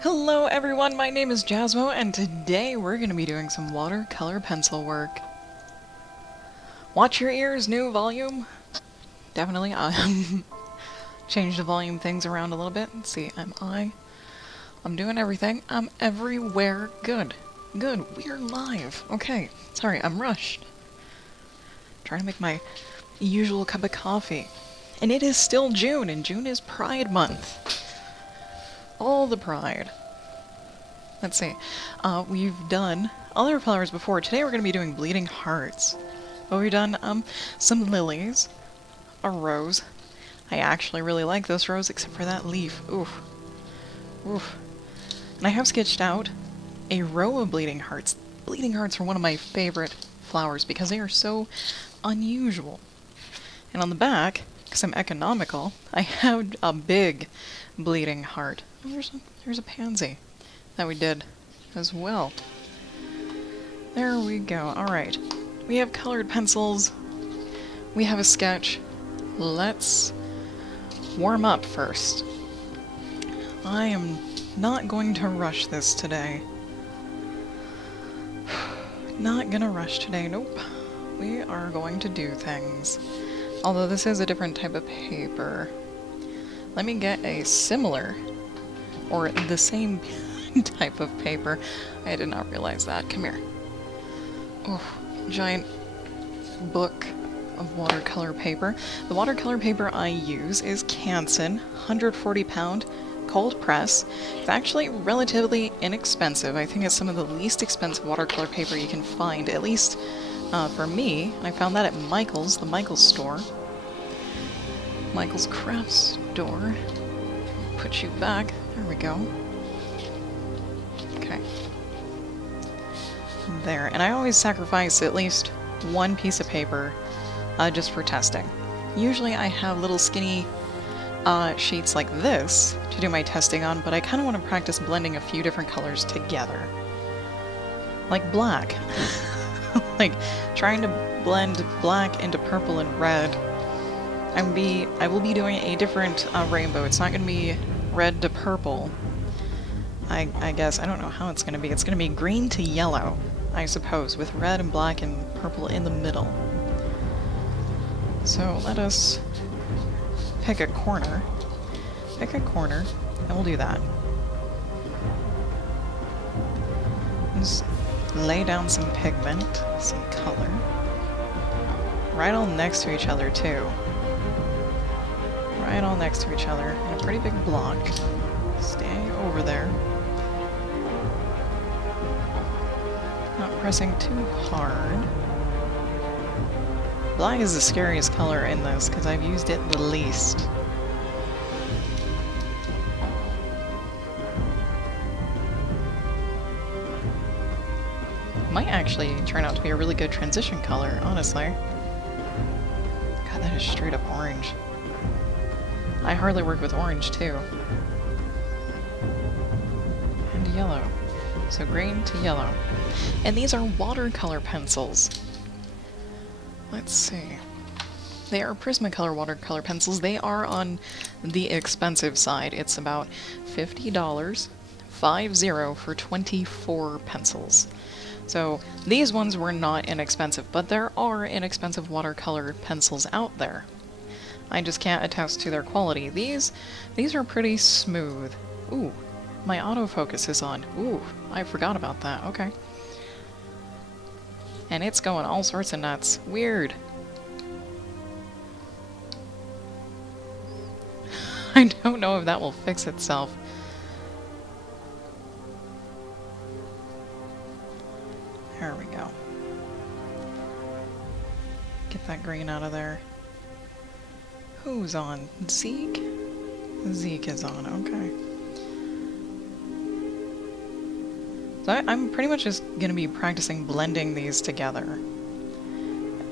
Hello everyone, my name is Jasmo, and today we're going to be doing some watercolor pencil work. Watch your ears, new volume. Definitely. Change the volume things around a little bit. Let's see, I'm doing everything. I'm everywhere. Good. Good. We're live. Okay. Sorry, I'm rushed. Trying to make my usual cup of coffee. And it is still June, and June is Pride Month. All the pride. Let's see. We've done other flowers before. Today we're going to be doing bleeding hearts. But we've done some lilies, a rose. I actually really like this rose except for that leaf. Oof. Oof. And I have sketched out a row of bleeding hearts. Bleeding hearts are one of my favorite flowers because they are so unusual. And on the back, because I'm economical, I have a big bleeding heart. Oh, there's a pansy that we did as well. There we go. Alright. We have colored pencils. We have a sketch. Let's warm up first. I am not going to rush this today. Not gonna rush today, nope. We are going to do things. Although this is a different type of paper. Let me get a similar, or the same type of paper. I did not realize that. Come here. Oh, giant book of watercolor paper. The watercolor paper I use is Canson 140-pound cold press. It's actually relatively inexpensive. I think it's some of the least expensive watercolor paper you can find, at least for me. I found that at Michael's, the Michael's store. Michael's craft store. Put you back. There we go. Okay. There. And I always sacrifice at least one piece of paper just for testing. Usually I have little skinny sheets like this to do my testing on, but I kind of want to practice blending a few different colors together. Like black. Like trying to blend black into purple and red. I will be doing a different rainbow. It's not going to be red to purple. I guess. I don't know how it's going to be. It's going to be green to yellow, I suppose, with red and black and purple in the middle. So let us pick a corner. Pick a corner, and we'll do that. Just lay down some pigment, some color. Right all next to each other, too. Right all next to each other in a pretty big block. Stay over there. Not pressing too hard. Black is the scariest color in this because I've used it the least. Might actually turn out to be a really good transition color, honestly. God, that is straight up orange. I hardly work with orange, too. And yellow. So green to yellow. And these are watercolor pencils. Let's see. They are Prismacolor watercolor pencils. They are on the expensive side. It's about $50, 50 for 24 pencils. So these ones were not inexpensive, but there are inexpensive watercolor pencils out there. I just can't attest to their quality. These are pretty smooth. Ooh, my autofocus is on. Ooh, I forgot about that. Okay. And it's going all sorts of nuts. Weird. I don't know if that will fix itself. There we go. Get that green out of there. Who's on? Zeke? Zeke is on, okay. So I'm pretty much just going to be practicing blending these together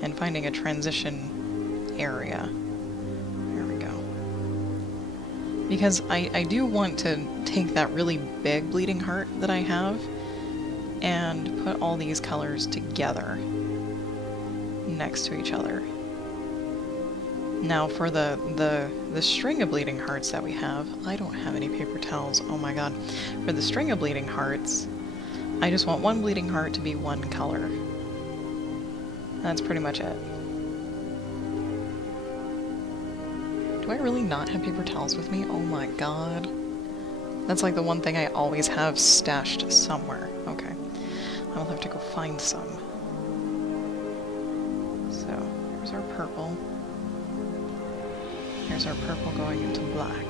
and finding a transition area. There we go. Because I do want to take that really big bleeding heart that I have and put all these colors together next to each other. Now for the string of bleeding hearts that we have, I don't have any paper towels, oh my god. For the string of bleeding hearts, I just want one bleeding heart to be one color. That's pretty much it. Do I really not have paper towels with me? Oh my god. That's like the one thing I always have stashed somewhere. Okay. I will have to go find some. So, here's our purple. Here's our purple going into black.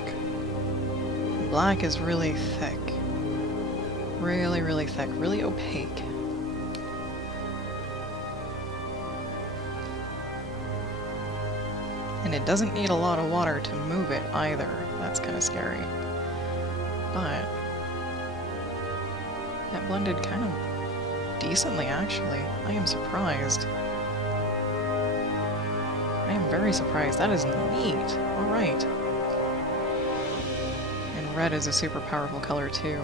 Black is really thick. Really, really thick. Really opaque. And it doesn't need a lot of water to move it either. That's kind of scary. But that blended kind of decently, actually. I am surprised. I am very surprised. That is neat. Alright. And red is a super powerful color, too.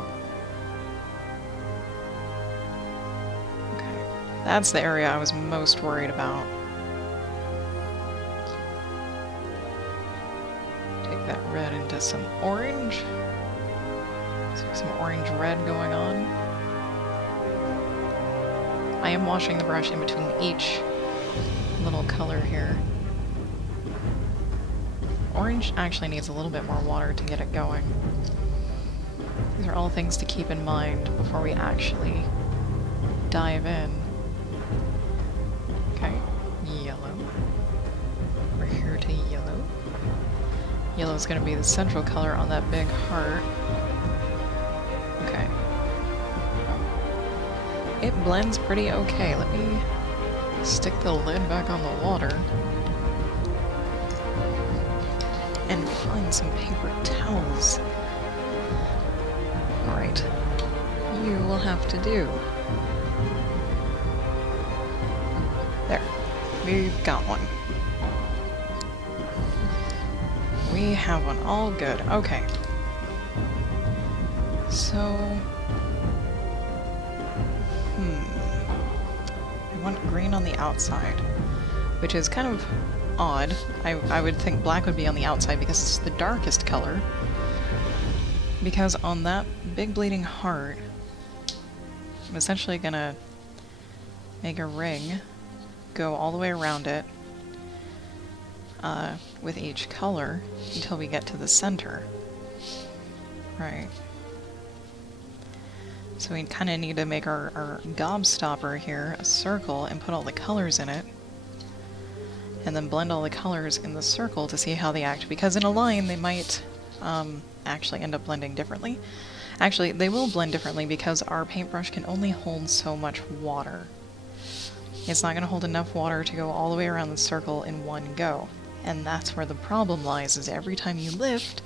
Okay. That's the area I was most worried about. Take that red into some orange. So some orange-red going on. I am washing the brush in between each little color here. Orange actually needs a little bit more water to get it going. These are all things to keep in mind before we actually dive in. Okay, yellow. We're here to yellow. Yellow is going to be the central color on that big heart. Okay. It blends pretty okay. Let me stick the lid back on the water and find some paper towels. Alright. You will have to do. There. We've got one. We have one. All good. Okay. So... I want green on the outside, which is kind of odd. I would think black would be on the outside because it's the darkest color. Because on that big bleeding heart, I'm essentially gonna make a ring, go all the way around it, with each color until we get to the center. Right. So we kind of need to make our gobstopper here a circle and put all the colors in it. And then blend all the colors in the circle to see how they act. Because in a line they might actually end up blending differently. Actually, they will blend differently because our paintbrush can only hold so much water. It's not going to hold enough water to go all the way around the circle in one go. And that's where the problem lies, is every time you lift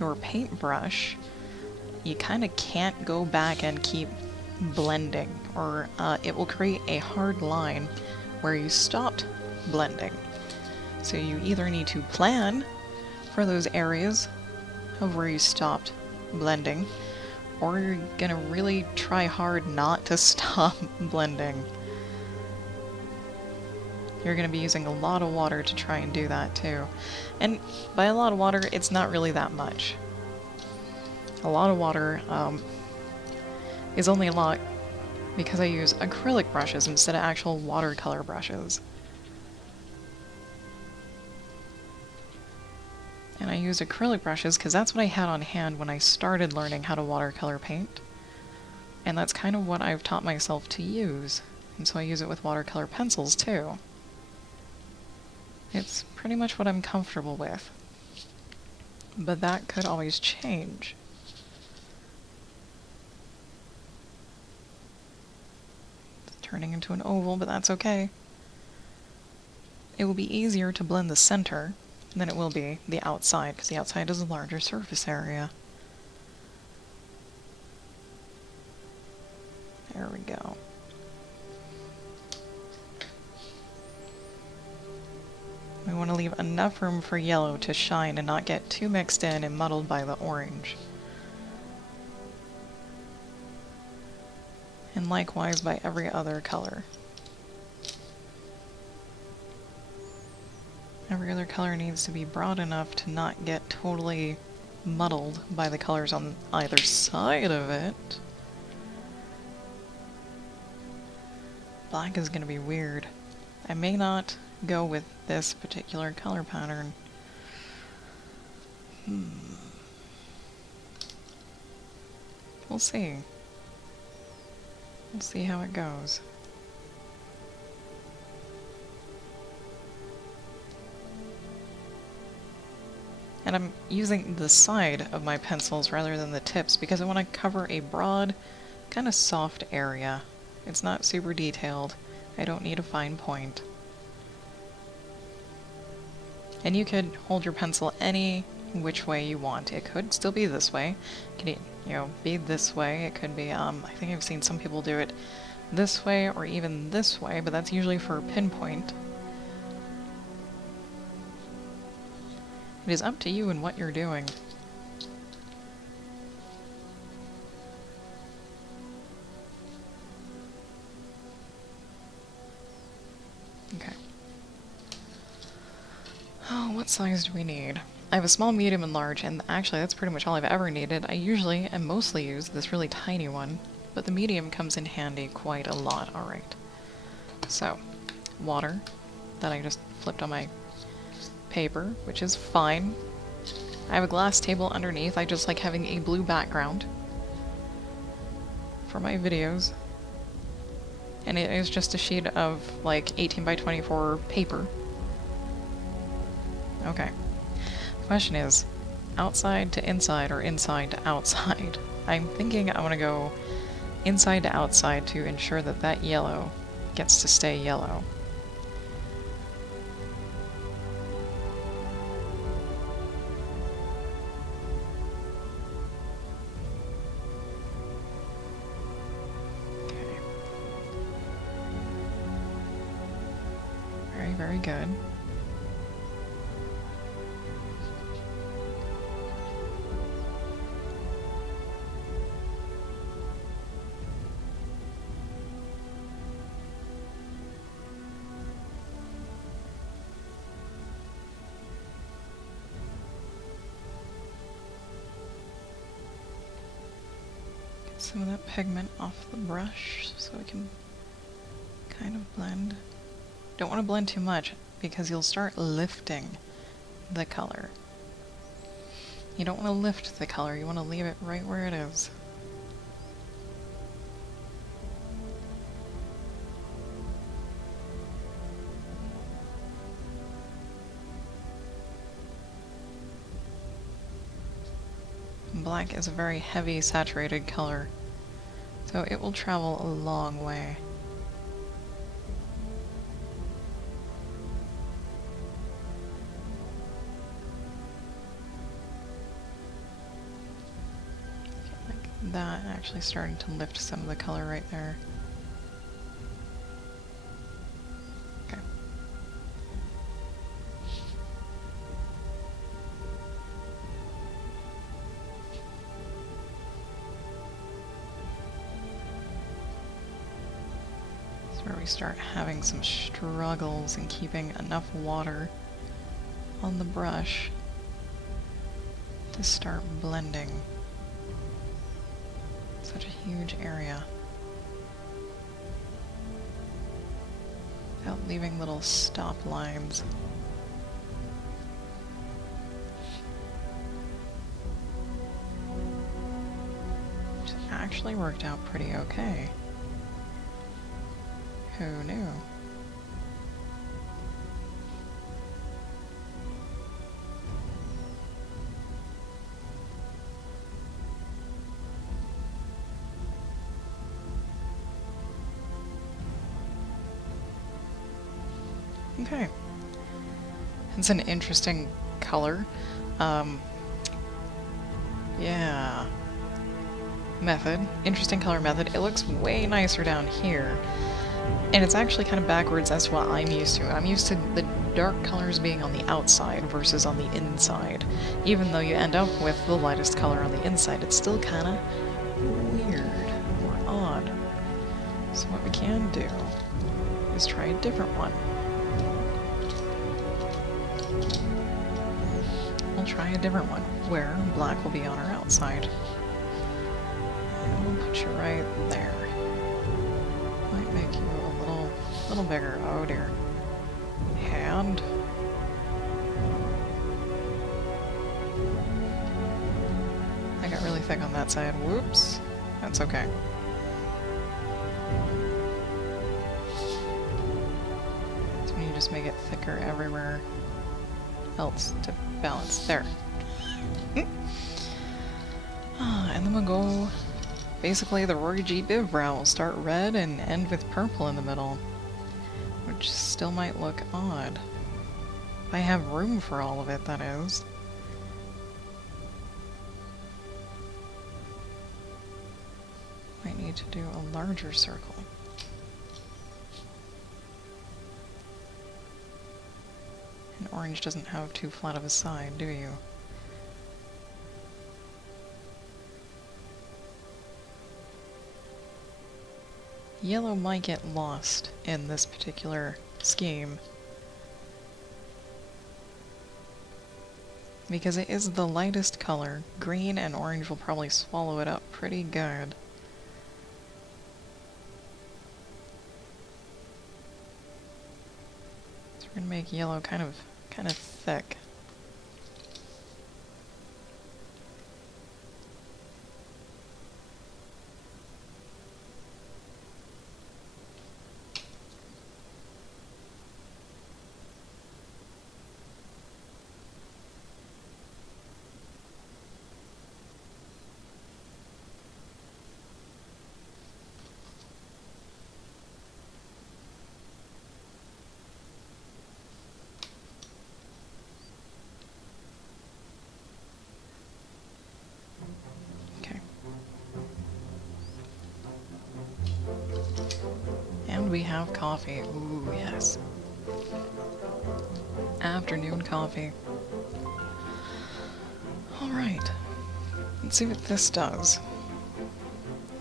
your paintbrush, you kind of can't go back and keep blending, or it will create a hard line where you stopped blending. So you either need to plan for those areas of where you stopped blending, or you're gonna really try hard not to stop blending. You're gonna be using a lot of water to try and do that too. And by a lot of water, it's not really that much. A lot of water is only a lot because I use acrylic brushes instead of actual watercolor brushes. And I use acrylic brushes because that's what I had on hand when I started learning how to watercolor paint. And that's kind of what I've taught myself to use. And so I use it with watercolor pencils too. It's pretty much what I'm comfortable with. But that could always change. It's turning into an oval, but that's okay. It will be easier to blend the center than it will be the outside, because the outside is a larger surface area. There we go. We want to leave enough room for yellow to shine and not get too mixed in and muddled by the orange. And likewise by every other color. Every other color needs to be broad enough to not get totally muddled by the colors on either side of it. Black is gonna be weird. I may not go with this particular color pattern. We'll see. We'll see how it goes. And I'm using the side of my pencils rather than the tips because I want to cover a broad, kind of soft area. It's not super detailed. I don't need a fine point. And you could hold your pencil any which way you want. It could still be this way. It could, be this way. It could be, I think I've seen some people do it this way or even this way, but that's usually for pinpoint. It is up to you and what you're doing. Okay. Oh, what size do we need? I have a small, medium, and large, and actually that's pretty much all I've ever needed. I usually and mostly use this really tiny one, but the medium comes in handy quite a lot. Alright. So, water that I just flipped on my paper, which is fine. I have a glass table underneath. I just like having a blue background for my videos. And it is just a sheet of like 18 by 24 paper. Okay. The question is, outside to inside or inside to outside? I'm thinking I want to go inside to outside to ensure that that yellow gets to stay yellow. Okay. Very, very good. Some of that pigment off the brush so we can kind of blend. Don't want to blend too much because you'll start lifting the color. You don't want to lift the color, you want to leave it right where it is. Black is a very heavy, saturated color, so it will travel a long way. Like that actually starting to lift some of the color right there. Okay. Where we start having some struggles in keeping enough water on the brush to start blending such a huge area without leaving little stop lines. Which actually worked out pretty okay. Who knew? Okay. It's an interesting color. Yeah. Method. Interesting color method. It looks way nicer down here. And it's actually kind of backwards as to what I'm used to. I'm used to the dark colors being on the outside versus on the inside. Even though you end up with the lightest color on the inside, it's still kind of weird or odd. So what we can do is try a different one. We'll try a different one, where black will be on our outside. And we'll put you right there. Might make you a little bigger. Oh dear. And I got really thick on that side. Whoops. That's okay. So you just make it thicker everywhere else to balance. There. And then we'll go... Basically, the Rory G. Biv brow will start red and end with purple in the middle. Which still might look odd. If I have room for all of it, that is. Might need to do a larger circle. And orange doesn't have too flat of a side, do you? Yellow might get lost in this particular scheme, because it is the lightest color. Green and orange will probably swallow it up pretty good. So we're gonna make yellow kind of thick. We have coffee. Ooh, yes. Afternoon coffee. Alright. Let's see what this does.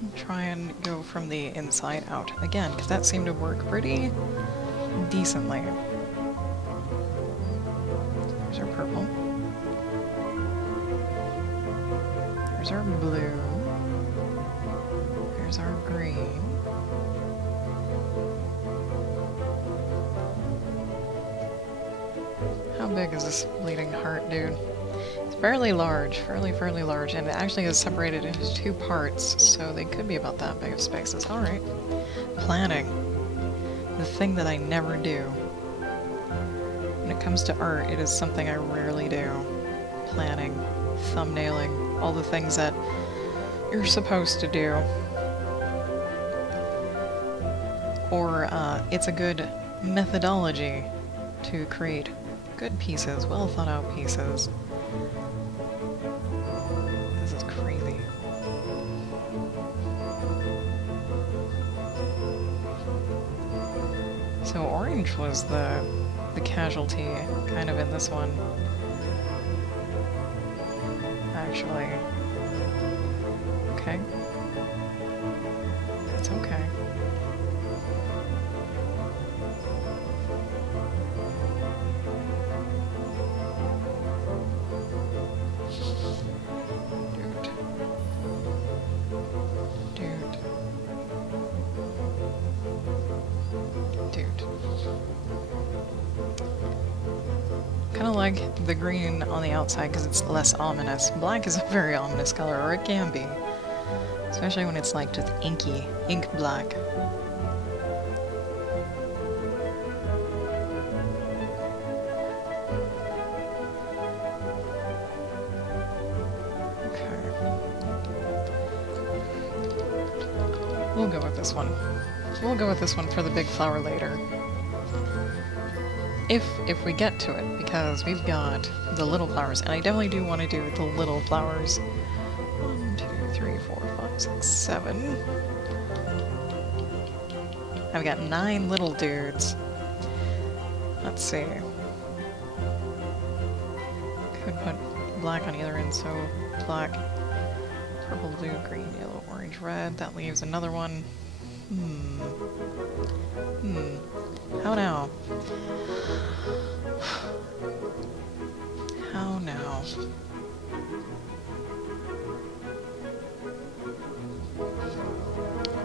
I'll try and go from the inside out again, because that seemed to work pretty decently. There's our purple. There's our blue. There's our green. How big is this bleeding heart, dude? It's fairly large, fairly large, and it actually is separated into two parts, so they could be about that big of spaces. Alright. Planning. The thing that I never do. When it comes to art, it is something I rarely do. Planning, thumbnailing, all the things that you're supposed to do. Or, it's a good methodology to create good pieces, well thought out pieces. This is crazy. So orange was the casualty kind of in this one. Actually. Okay. It's okay. Kind of like the green on the outside because it's less ominous. Black is a very ominous color, or it can be. Especially when it's like just inky, ink black. Okay. We'll go with this one. We'll go with this one for the big flower later. If we get to it, because we've got the little flowers, and I definitely do want to do the little flowers. 1, 2, 3, 4, 5, 6, 7. I've got 9 little dudes. Let's see. Could put black on either end, so black, purple, blue, green, yellow, orange, red. That leaves another one. How now? How now?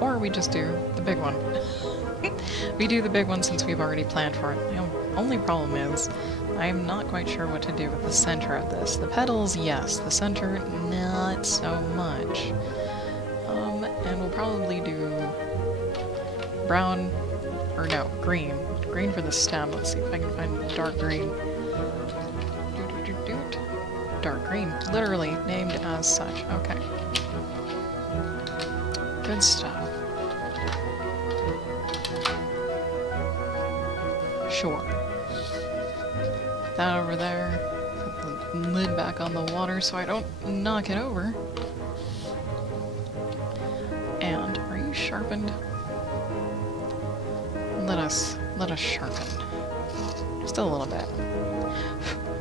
Or we just do the big one. We do the big one since we've already planned for it. The only problem is, I'm not quite sure what to do with the center of this. The petals, yes. The center, not so much. And we'll probably do brown, or no, green. Green for the stem. Let's see if I can find dark green. Dark green. Literally named as such. Okay. Good stuff. Sure. That over there. Put the lid back on the water so I don't knock it over. And are you sharpened? Let us sharpen. Just a little bit.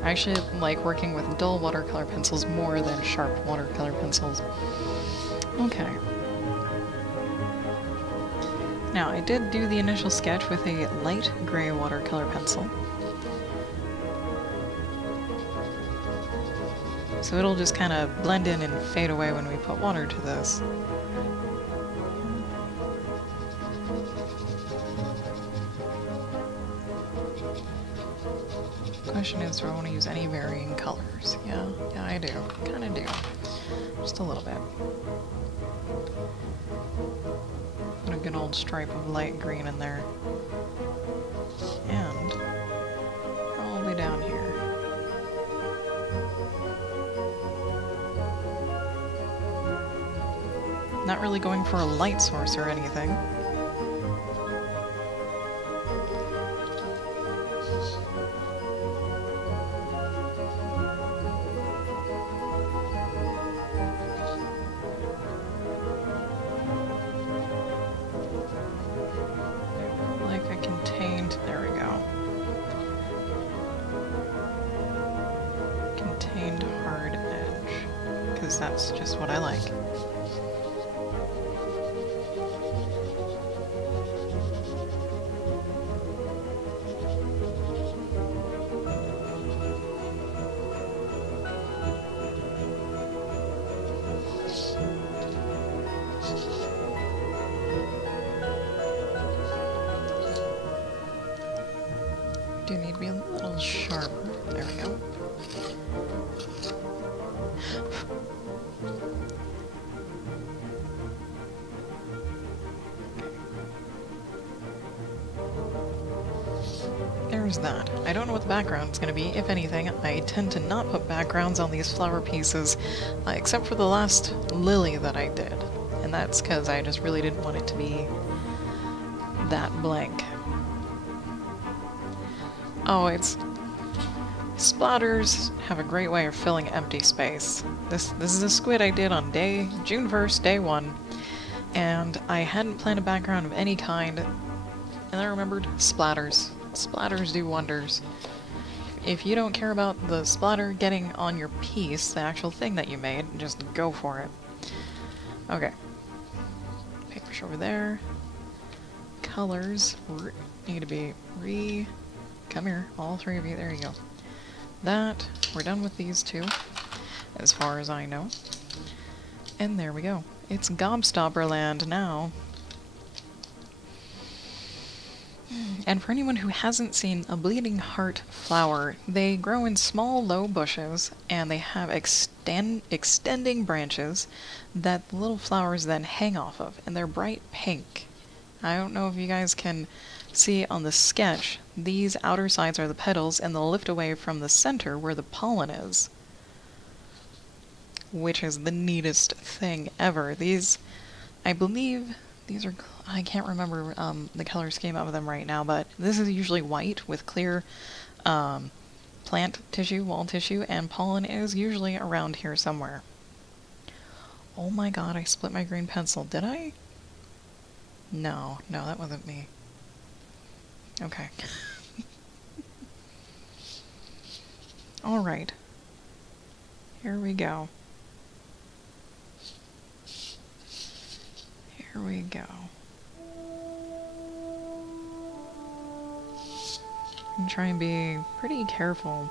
I actually like working with dull watercolor pencils more than sharp watercolor pencils. Okay. Now, I did do the initial sketch with a light gray watercolor pencil. So it'll just kind of blend in and fade away when we put water to this. Question is, do I want to use any varying colors? Yeah, I do. Kinda do. Just a little bit. Put a good old stripe of light green in there. And probably down here. Not really going for a light source or anything. That's just what I like. Do need to be a little sharper. There we go. There's that. I don't know what the background's going to be, if anything. I tend to not put backgrounds on these flower pieces, except for the last lily that I did. And that's because I just really didn't want it to be that blank. Oh, splatters have a great way of filling empty space. This is a squid I did on June 1st, day 1, and I hadn't planned a background of any kind, and I remembered splatters. Splatters do wonders. If you don't care about the splatter getting on your piece, the actual thing that you made, just go for it. Okay. Paintbrush over there. Colors need to be come here, all three of you, there you go. That, we're done with these two, as far as I know. And there we go. It's Gobstopper land now. And for anyone who hasn't seen a bleeding heart flower, they grow in small, low bushes, and they have extending branches that the little flowers then hang off of, and they're bright pink. I don't know if you guys can see on the sketch, these outer sides are the petals, and they'll lift away from the center where the pollen is. Which is the neatest thing ever. These, I believe, these are, I can't remember the color scheme of them right now, but this is usually white with clear plant tissue, wall tissue, and pollen is usually around here somewhere. Oh my god, I split my green pencil. Did I? No, that wasn't me. Okay. Alright. Here we go. Here we go. And try and be pretty careful.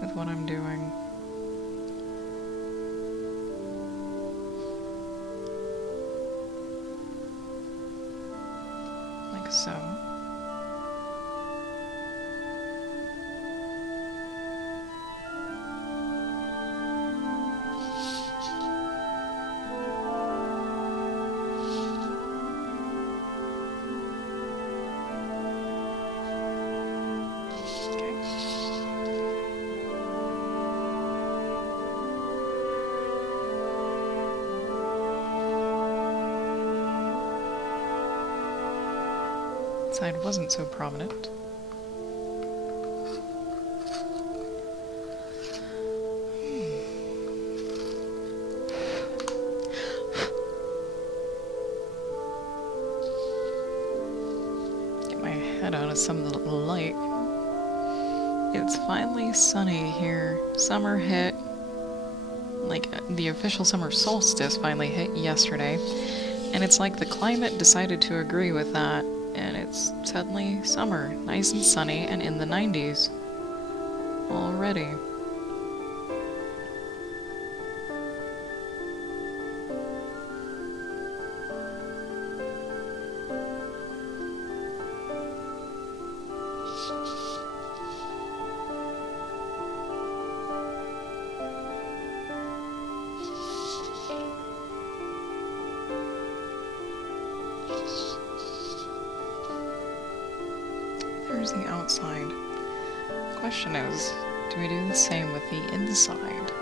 With what I'm doing. Like so. Side wasn't so prominent. Get my head out of some of the light. It's finally sunny here. Summer hit. Like, the official summer solstice finally hit yesterday. And it's like the climate decided to agree with that. And it's suddenly summer, nice and sunny, and in the 90s already. There's the outside. The question is, do we do the same with the inside?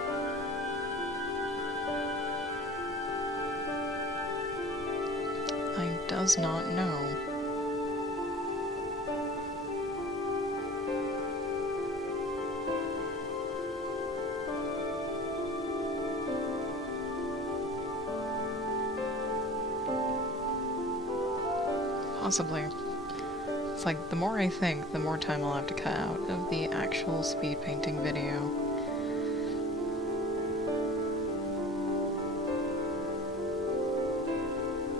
I does not know. Possibly. It's like, the more I think, the more time I'll have to cut out of the actual speed painting video.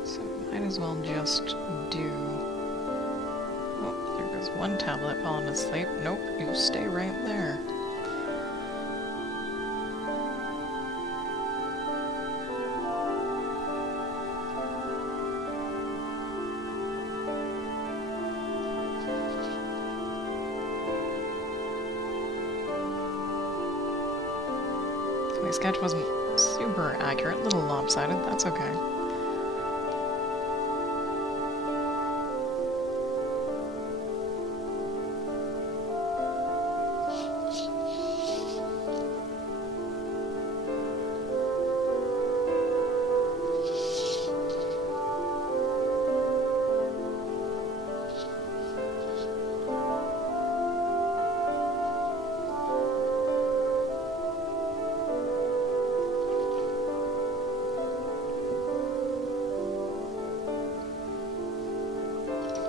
So, might as well just do... Oh, there goes one tablet falling asleep. Nope, you stay right there. My sketch wasn't super accurate, a little lopsided, that's okay.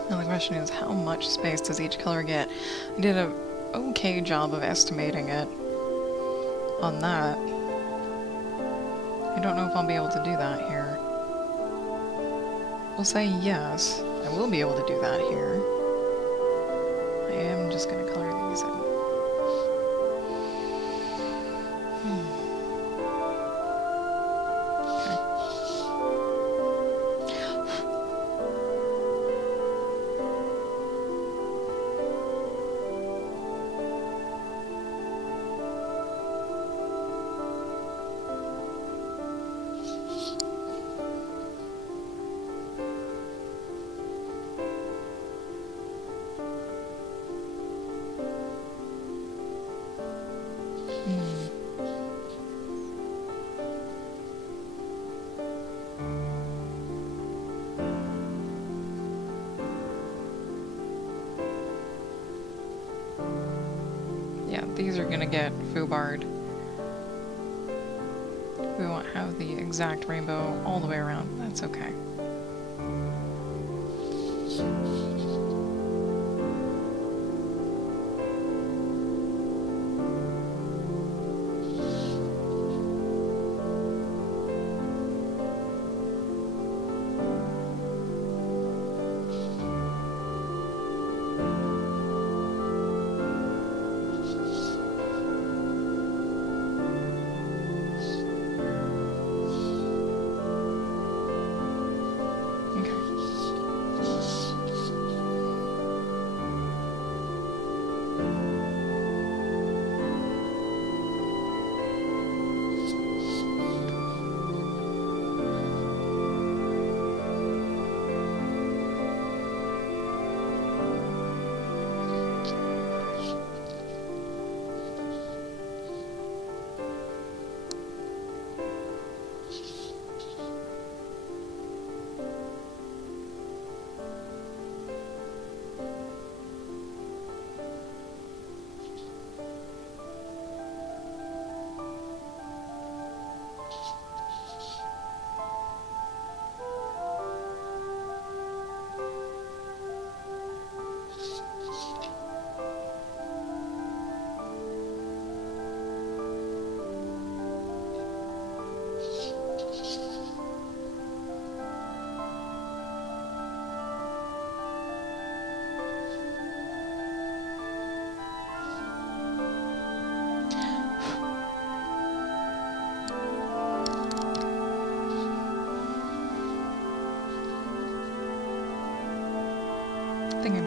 Now the question is, how much space does each color get? I did a okay job of estimating it on that. I don't know if I'll be able to do that here. We'll say yes, I will be able to do that here. I am just gonna color these in. Yeah, these are gonna get foobarred. We won't have the exact rainbow all the way around. That's okay.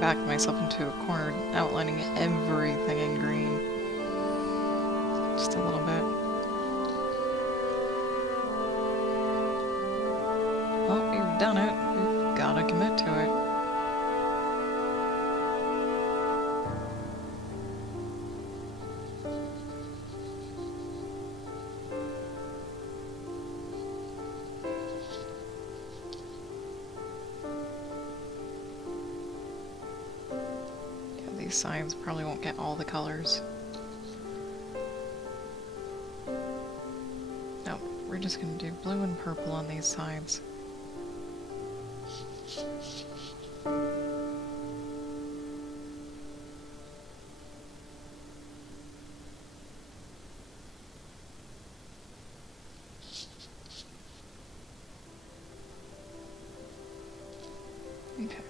backed myself into a corner, outlining everything in green. Just a little bit. Well, we've done it. We've gotta commit to it. These sides probably won't get all the colors. No, we're just gonna do blue and purple on these sides. Okay.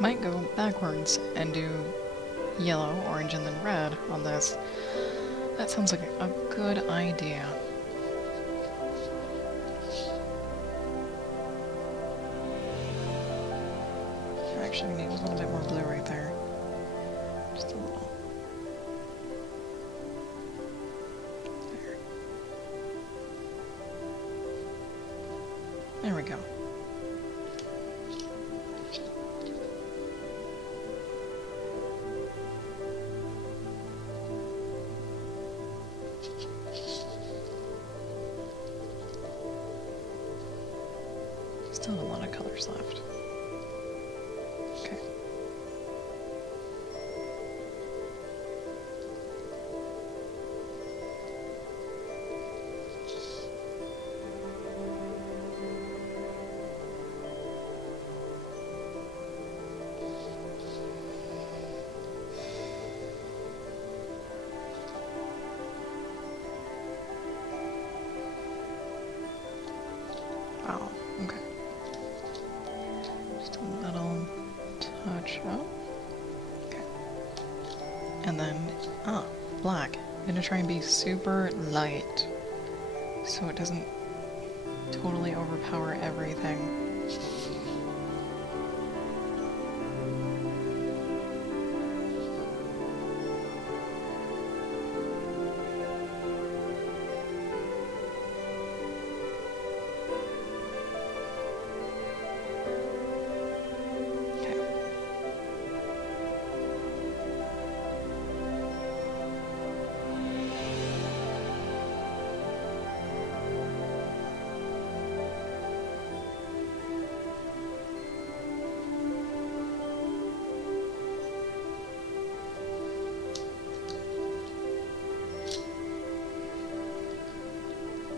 Might go backwards and do yellow, orange, and then red on this. That sounds like a good idea. Actually, we need a little bit more blue right there. Just a little. There. There we go. Still a lot of colors left. Okay. Oh, okay. Just a little touch up. Okay. And then, black. I'm gonna try and be super light so it doesn't totally overpower everything.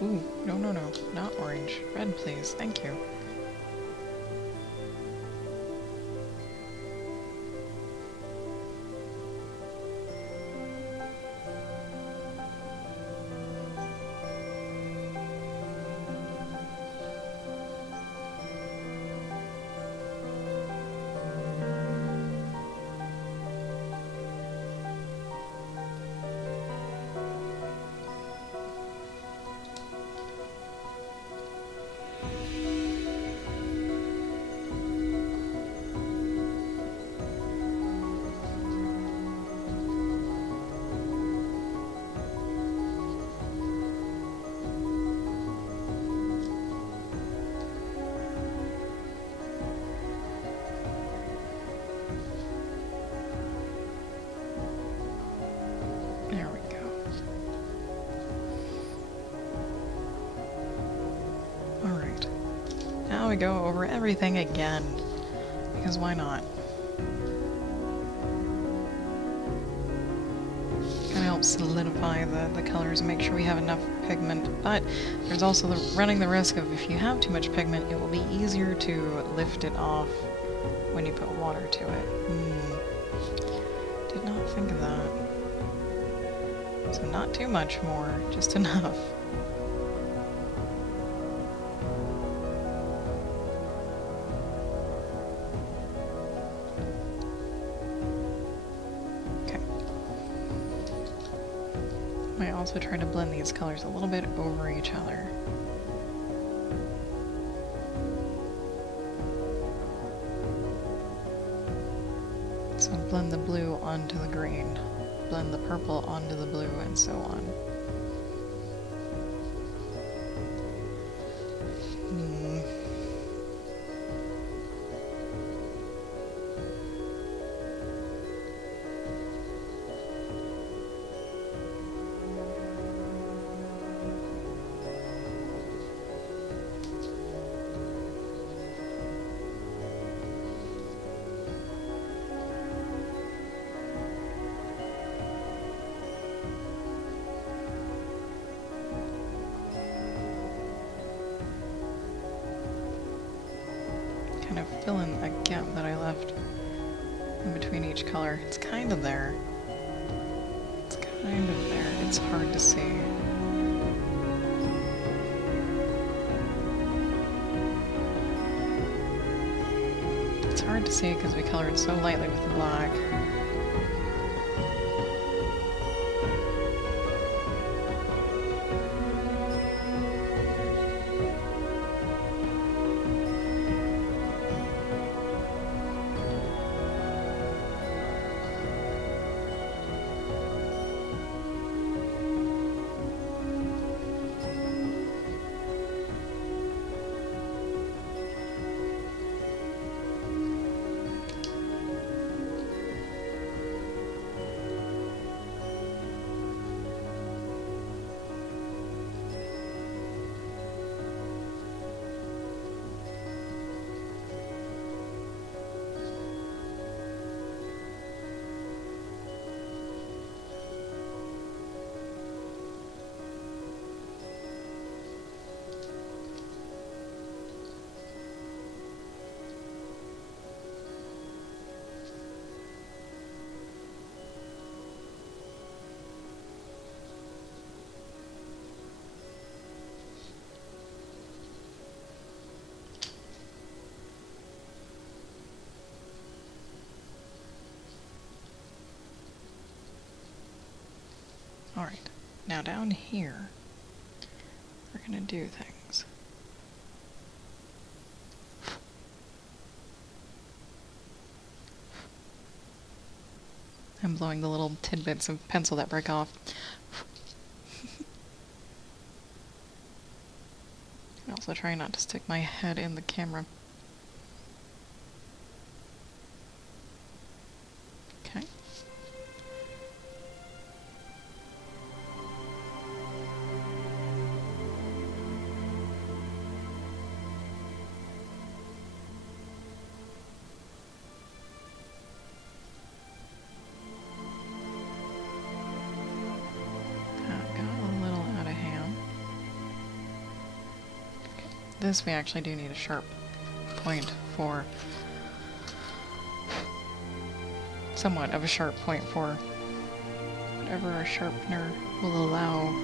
Ooh, no, no, no, not orange. Red, please. Thank you. There we go. Alright. Now we go over everything again. Because why not? help solidify the colors and make sure we have enough pigment, but there's also running the risk of if you have too much pigment, it will be easier to lift it off when you put water to it. Did not think of that. So not too much more, just enough. I also try to blend these colors a little bit over each other. So blend the blue onto the green, blend the purple onto the blue, and so on. Kind of fill in a gap that I left in between each color. It's kind of there. It's kind of there. It's hard to see. It's hard to see because we colored so lightly with the black. Alright, now down here, we're gonna do things. I'm blowing the little tidbits of pencil that break off. I'm also trying not to stick my head in the camera. Okay. This we actually do need a sharp point for. Somewhat of a sharp point for whatever our sharpener will allow.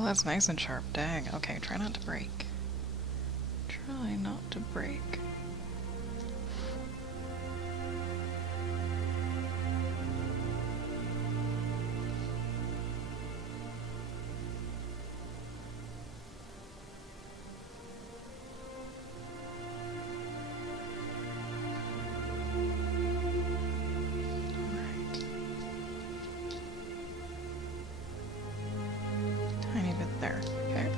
Well, that's nice and sharp. Dang. Okay, try not to break. Try not to break. Tiny bit there. Okay.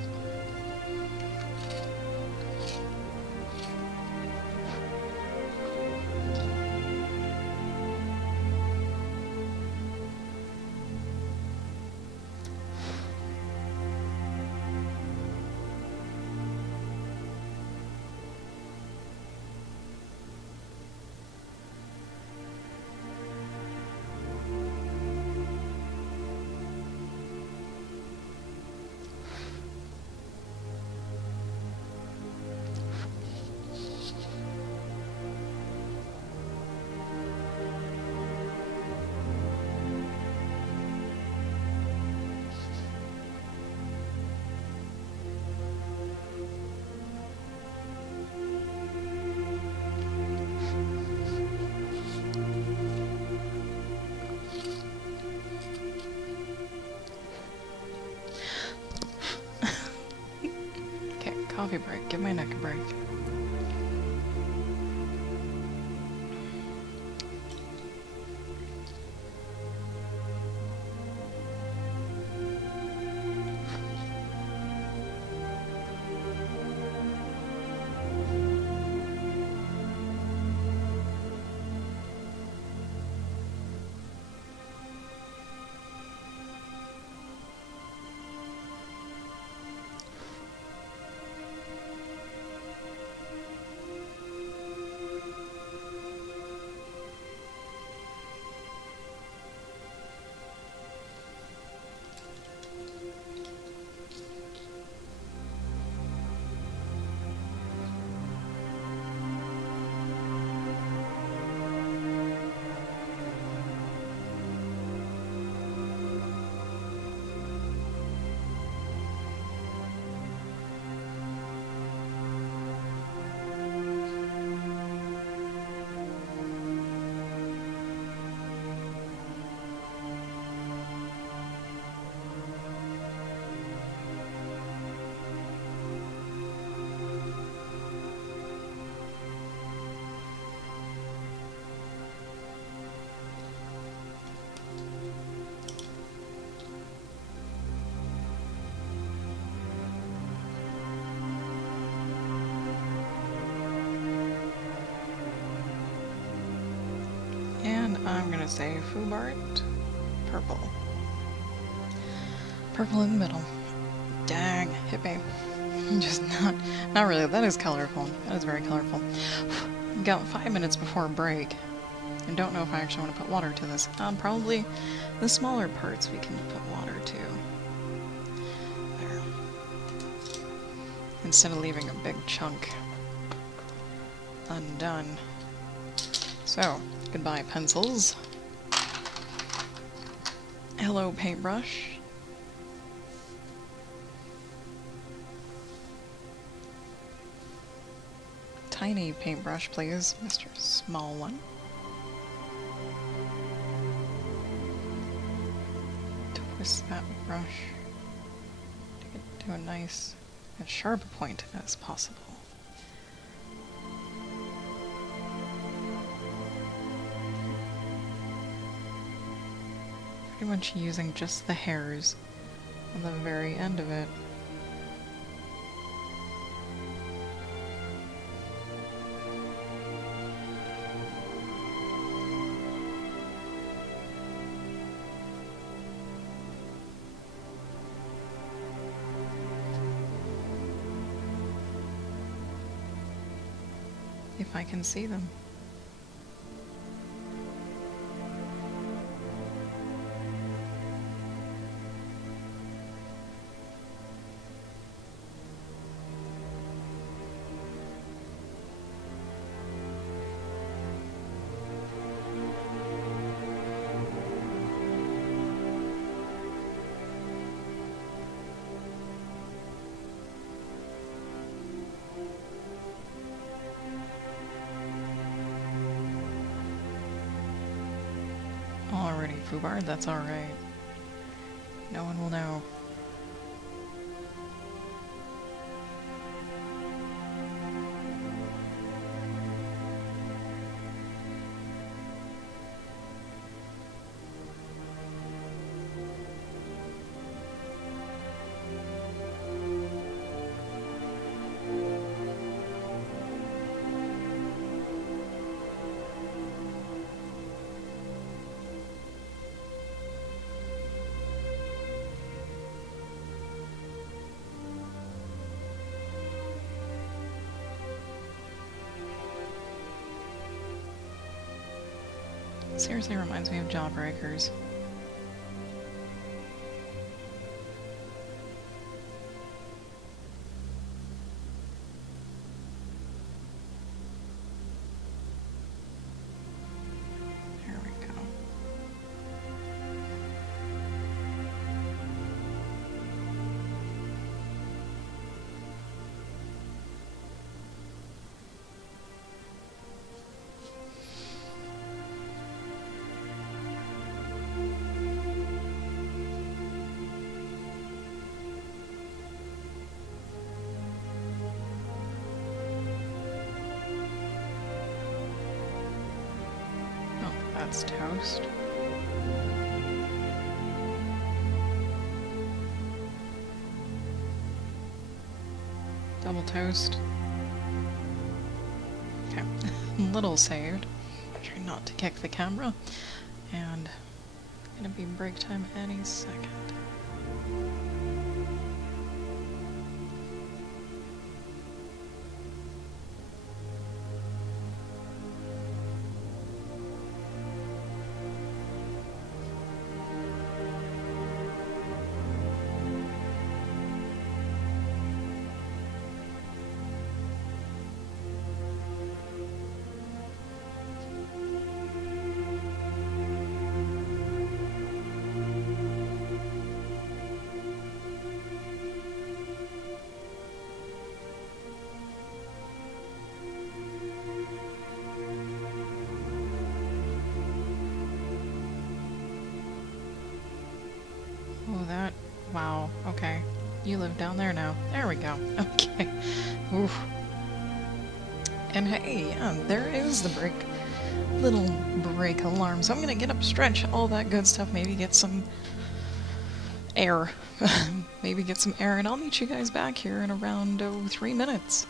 Okay, coffee break. Give my neck a break. And I'm gonna say Fubart purple. Purple in the middle. Dang, hit me. Just not really. That is colorful. That is very colorful. Got 5 minutes before break. I don't know if I actually want to put water to this. Probably the smaller parts we can put water to. There. Instead of leaving a big chunk undone. So, goodbye pencils. Hello paintbrush. Tiny paintbrush, please, Mr. Small One. Twist that brush to get to a nice and sharp point as possible. Pretty much using just the hairs on the very end of it. If I can see them. Fubard, that's alright. No one will know. Seriously reminds me of Jawbreakers. There we go. That's toast. Double toast. Okay, little saved. Try not to kick the camera. And gonna be break time any second. Oh, that... Wow, okay. You live down there now. There we go. Okay. Oof. And hey, yeah, there is the break. Little break alarm. So I'm gonna get up, stretch, all that good stuff, maybe get some air. Maybe get some air, and I'll meet you guys back here in around, 3 minutes.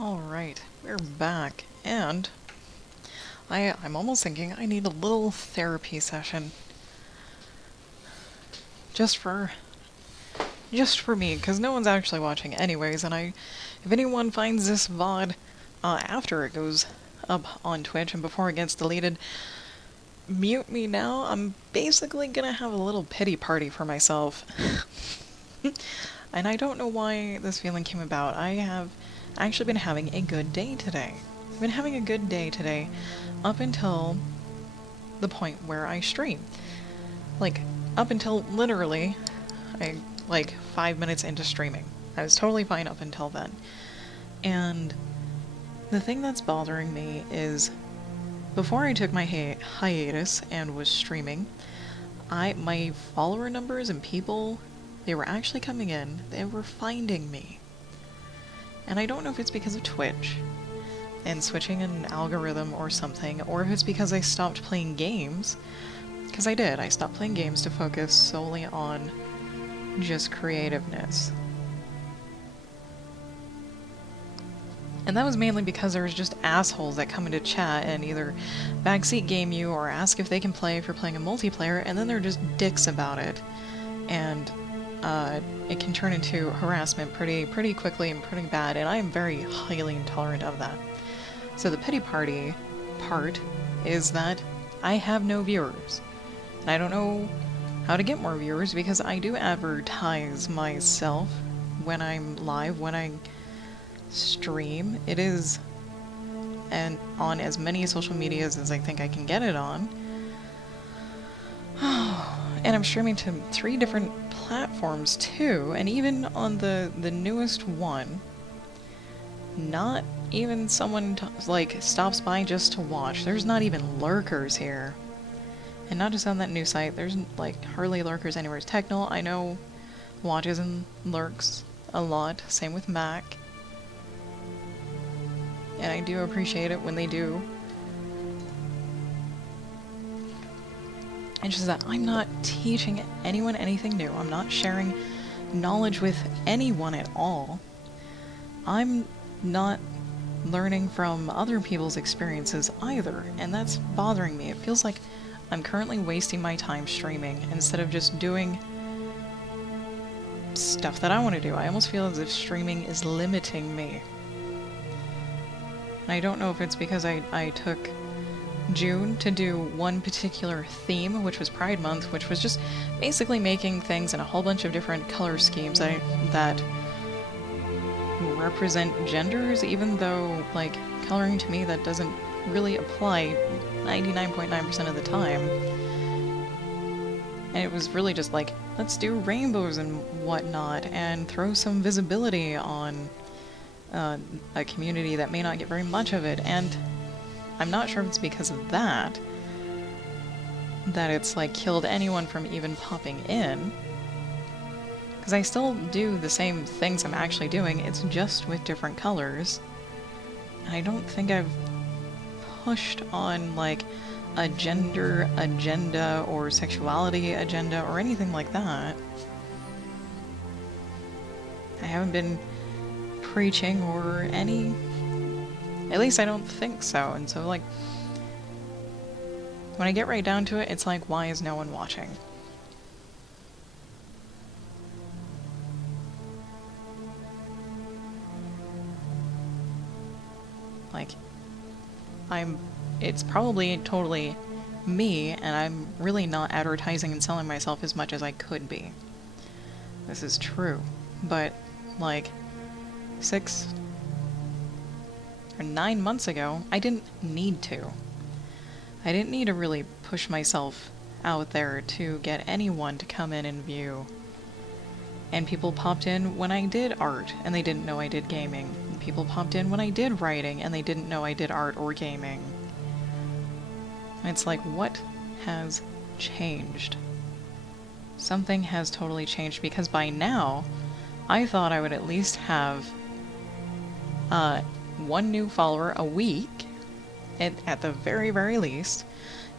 Alright, we're back, and I'm almost thinking I need a little therapy session. Just for me, because no one's actually watching anyways, and if anyone finds this VOD after it goes up on Twitch and before it gets deleted, mute me now. I'm basically gonna have a little pity party for myself. And I don't know why this feeling came about. I have actually been having a good day today. I've been having a good day today up until the point where I stream. Like, up until literally, like 5 minutes into streaming. I was totally fine up until then. And the thing that's bothering me is, before I took my hiatus and was streaming, my follower numbers and people, they were actually coming in, they were finding me. And I don't know if it's because of Twitch and switching an algorithm or something, or if it's because I stopped playing games. Because I did. I stopped playing games to focus solely on just creativeness. And that was mainly because there was just assholes that come into chat and either backseat game you or ask if they can play if you're playing a multiplayer, and then they're just dicks about it. And it can turn into harassment pretty quickly and pretty bad, and I am very highly intolerant of that. So the pity party part is that I have no viewers. And I don't know how to get more viewers because I do advertise myself when I'm live, when I stream. It is on as many social medias as I think I can get it on. And I'm streaming to 3 different platforms too, and even on the newest one, not even someone like stops by just to watch. There's not even lurkers here. And not just on that new site, there's like hardly lurkers anywhere. Technol, I know, watches and lurks a lot. Same with Mac. And I do appreciate it when they do. It's just that I'm not teaching anyone anything new. I'm not sharing knowledge with anyone at all. I'm not learning from other people's experiences either, and that's bothering me. It feels like I'm currently wasting my time streaming instead of just doing stuff that I want to do. I almost feel as if streaming is limiting me. And I don't know if it's because I took June to do one particular theme, which was Pride Month, which was just basically making things in a whole bunch of different color schemes that represent genders, even though, like, coloring to me that doesn't really apply 99.9% of the time. And it was really just like, let's do rainbows and whatnot, and throw some visibility on a community that may not get very much of it. And I'm not sure if it's because of that it's like killed anyone from even popping in. Because I still do the same things I'm actually doing, it's just with different colors. And I don't think I've pushed on like a gender agenda or sexuality agenda or anything like that. I haven't been preaching or any... At least I don't think so, and so, like, when I get right down to it, it's like, why is no one watching? Like, it's probably totally me, and I'm really not advertising and selling myself as much as I could be. This is true, but, like, 6 or 9 months ago, I didn't need to. I didn't need to really push myself out there to get anyone to come in and view. And people popped in when I did art, and they didn't know I did gaming. And people popped in when I did writing, and they didn't know I did art or gaming. And it's like, what has changed? Something has totally changed, because by now, I thought I would at least have 1 new follower a week, at the very, very least,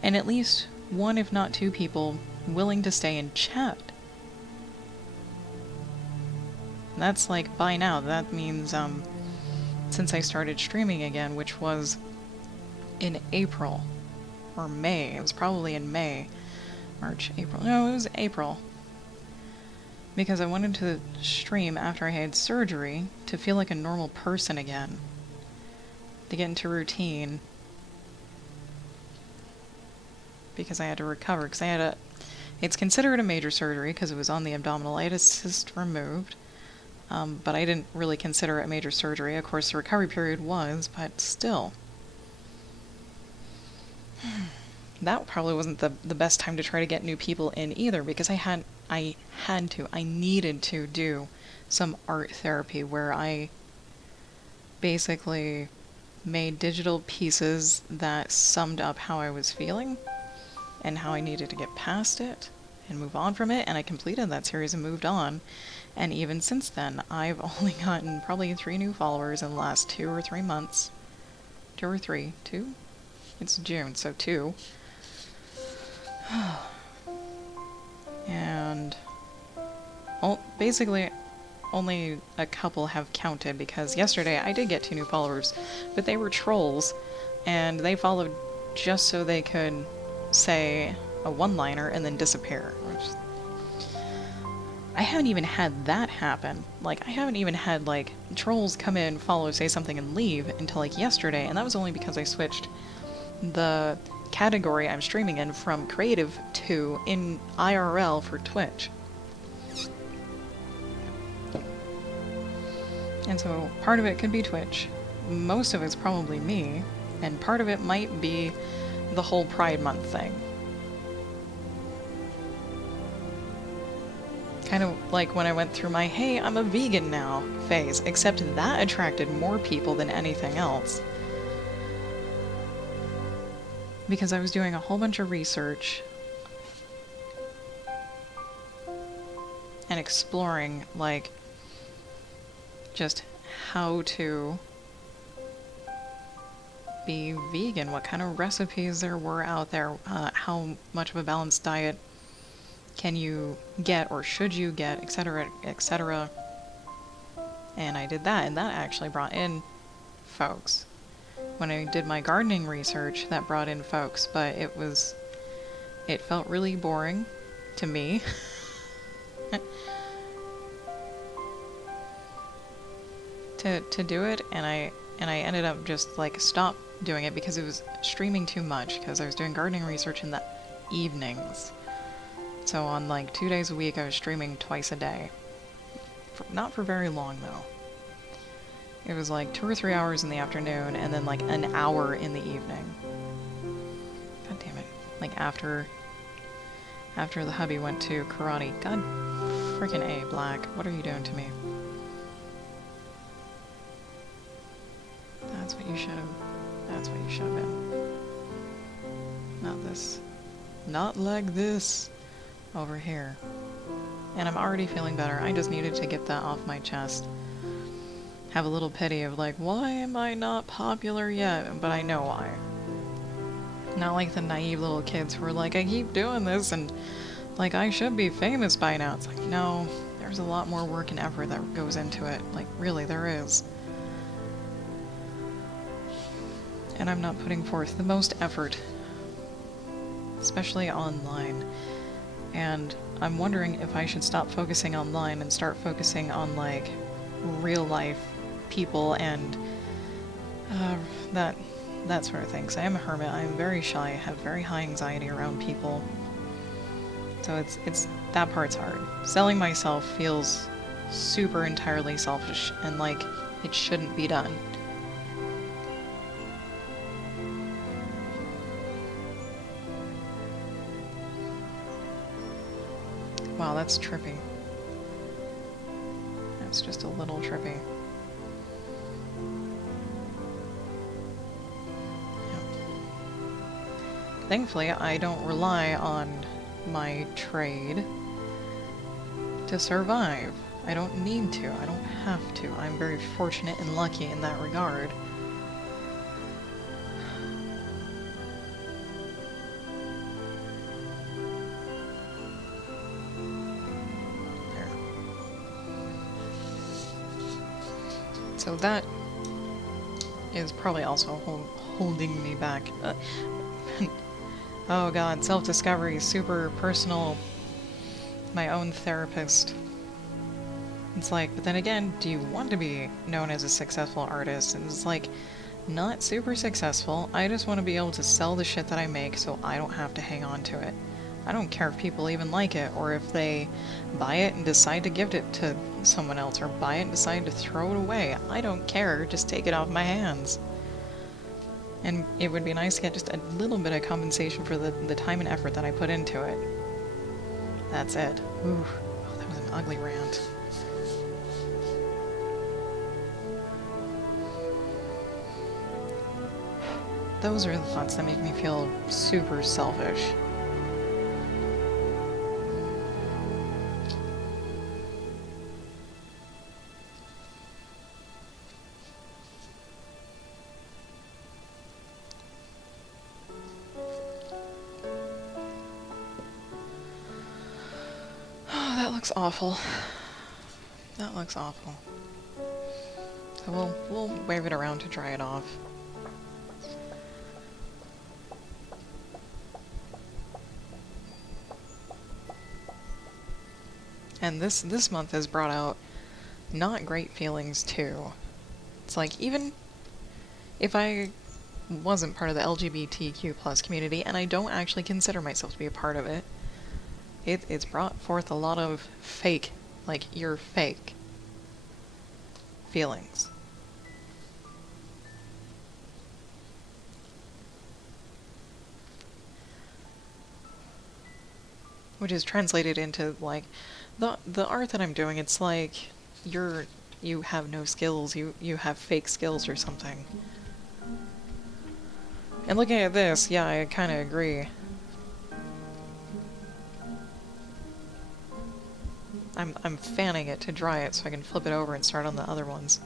and at least 1, if not 2 people willing to stay and chat. That's like, by now, that means, since I started streaming again, which was in April or May. It was probably in May. March, April. No, it was April. Because I wanted to stream after I had surgery to feel like a normal person again. To get into routine. Because I had to recover. Because I had a... It's considered a major surgery because it was on the abdominal. I had a cyst removed. But I didn't really consider it a major surgery. Of course, the recovery period was, but still. That probably wasn't the best time to try to get new people in either, because I needed to do some art therapy where I basically made digital pieces that summed up how I was feeling and how I needed to get past it and move on from it, and I completed that series and moved on. And even since then, I've only gotten probably 3 new followers in the last 2 or 3 months. 2 or 3? 2? It's June, so 2. And basically only a couple have counted, because yesterday I did get 2 new followers, but they were trolls, and they followed just so they could say a one-liner and then disappear. I haven't even had that happen. Like, I haven't even had, like, trolls come in, follow, say something, and leave until, like, yesterday, and that was only because I switched the category I'm streaming in from creative to in IRL for Twitch. And so part of it could be Twitch, most of it's probably me, and part of it might be the whole Pride Month thing. Kind of like when I went through my "hey, I'm a vegan now" phase, except that attracted more people than anything else. Because I was doing a whole bunch of research and exploring, like, just how to be vegan, what kind of recipes there were out there, how much of a balanced diet can you get or should you get, etc., etc. And I did that, and that actually brought in folks. When I did my gardening research, that brought in folks, but it felt really boring to me. to do it, and I ended up just, like, stop doing it because it was streaming too much, because I was doing gardening research in the evenings. So on, like, 2 days a week I was streaming twice a day. Not for very long, though. It was like 2 or 3 hours in the afternoon, and then like an hour in the evening. God damn it. Like after the hubby went to karate. God freaking A, Black. What are you doing to me? That's what you should have. That's what you should have been. Not this. Not like this. Over here. And I'm already feeling better. I just needed to get that off my chest. Have a little pity of, like, why am I not popular yet? But I know why. Not like the naive little kids who are like, I keep doing this and, like, I should be famous by now. It's like, no, there's a lot more work and effort that goes into it. Like, really, there is. And I'm not putting forth the most effort. Especially online. And I'm wondering if I should stop focusing online and start focusing on, like, real life people and that sort of thing. 'Cause I am a hermit, I am very shy, I have very high anxiety around people. So it's that part's hard. Selling myself feels super entirely selfish and like it shouldn't be done. Wow, that's trippy. That's just a little trippy. Thankfully, I don't rely on my trade to survive. I don't need to. I don't have to. I'm very fortunate and lucky in that regard. There. So that is probably also holding me back. Oh god, self-discovery, super personal, my own therapist. It's like, but then again, do you want to be known as a successful artist? And it's like, not super successful. I just want to be able to sell the shit that I make so I don't have to hang on to it. I don't care if people even like it, or if they buy it and decide to give it to someone else, or buy it and decide to throw it away. I don't care, just take it off my hands. And it would be nice to get just a little bit of compensation for the time and effort that I put into it. That's it. Ooh, oh, that was an ugly rant. Those are the thoughts that make me feel super selfish. Oh, that looks awful. That looks awful. So we'll wave it around to dry it off. And this month has brought out not great feelings too. It's like, even if I wasn't part of the LGBTQ plus community, and I don't actually consider myself to be a part of it, it's brought forth a lot of fake, like, you're fake feelings. Which is translated into, like, the art that I'm doing. It's like, you have no skills, you have fake skills or something. And looking at this, yeah, I kinda agree. I'm fanning it to dry it so I can flip it over and start on the other ones.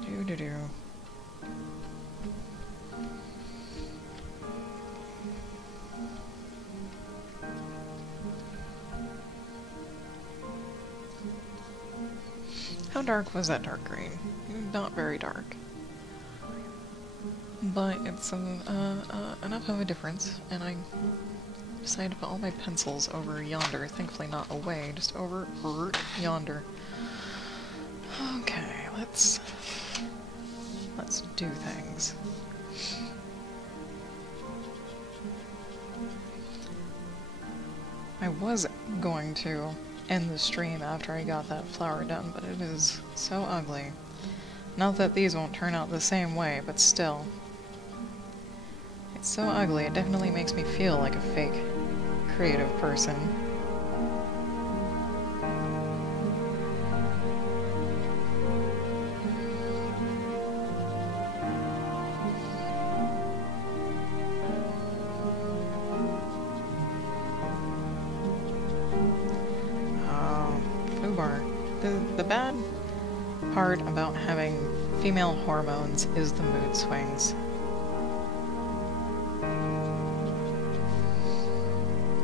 Do-do-do. How dark was that dark green? Not very dark. But it's enough of a difference, and I decided to put all my pencils over yonder. Thankfully not away, just over yonder. Okay, let's do things. I was going to end the stream after I got that flower done, but it is so ugly. Not that these won't turn out the same way, but still. It's so ugly, it definitely makes me feel like a fake creative person. The bad part about having female hormones is the mood swings.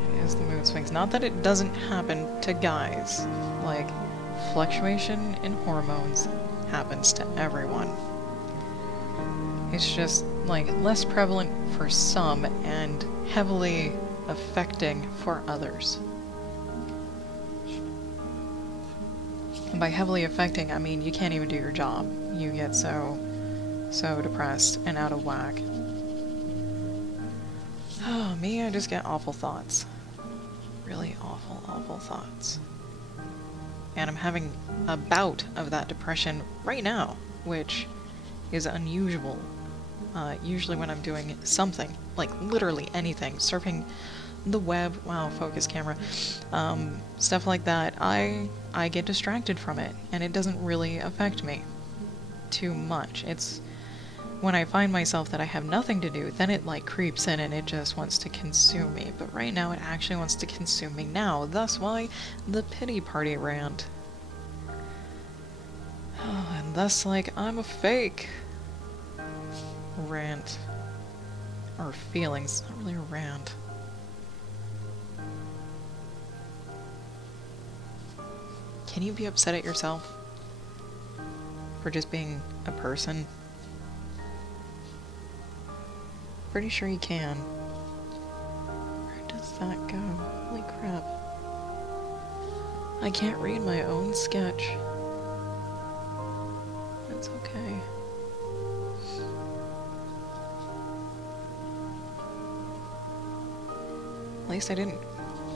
It is the mood swings. Not that it doesn't happen to guys. Like, fluctuation in hormones happens to everyone. It's just, like, less prevalent for some and heavily affecting for others. And by heavily affecting, I mean you can't even do your job. You get so depressed and out of whack. Oh, me, I just get awful thoughts. Really awful, awful thoughts. And I'm having a bout of that depression right now, which is unusual. Usually when I'm doing something, like literally anything, surfing the web, wow, focus camera, stuff like that, I get distracted from it, and it doesn't really affect me too much. It's when I find myself that I have nothing to do, then it like creeps in and it just wants to consume me. But right now it actually wants to consume me now, thus why the pity party rant. Oh, and thus, like, I'm a fake rant. Or feelings, not really a rant. Can you be upset at yourself for just being a person? Pretty sure you can. Where does that go? Holy crap. I can't read my own sketch. That's okay. At least I didn't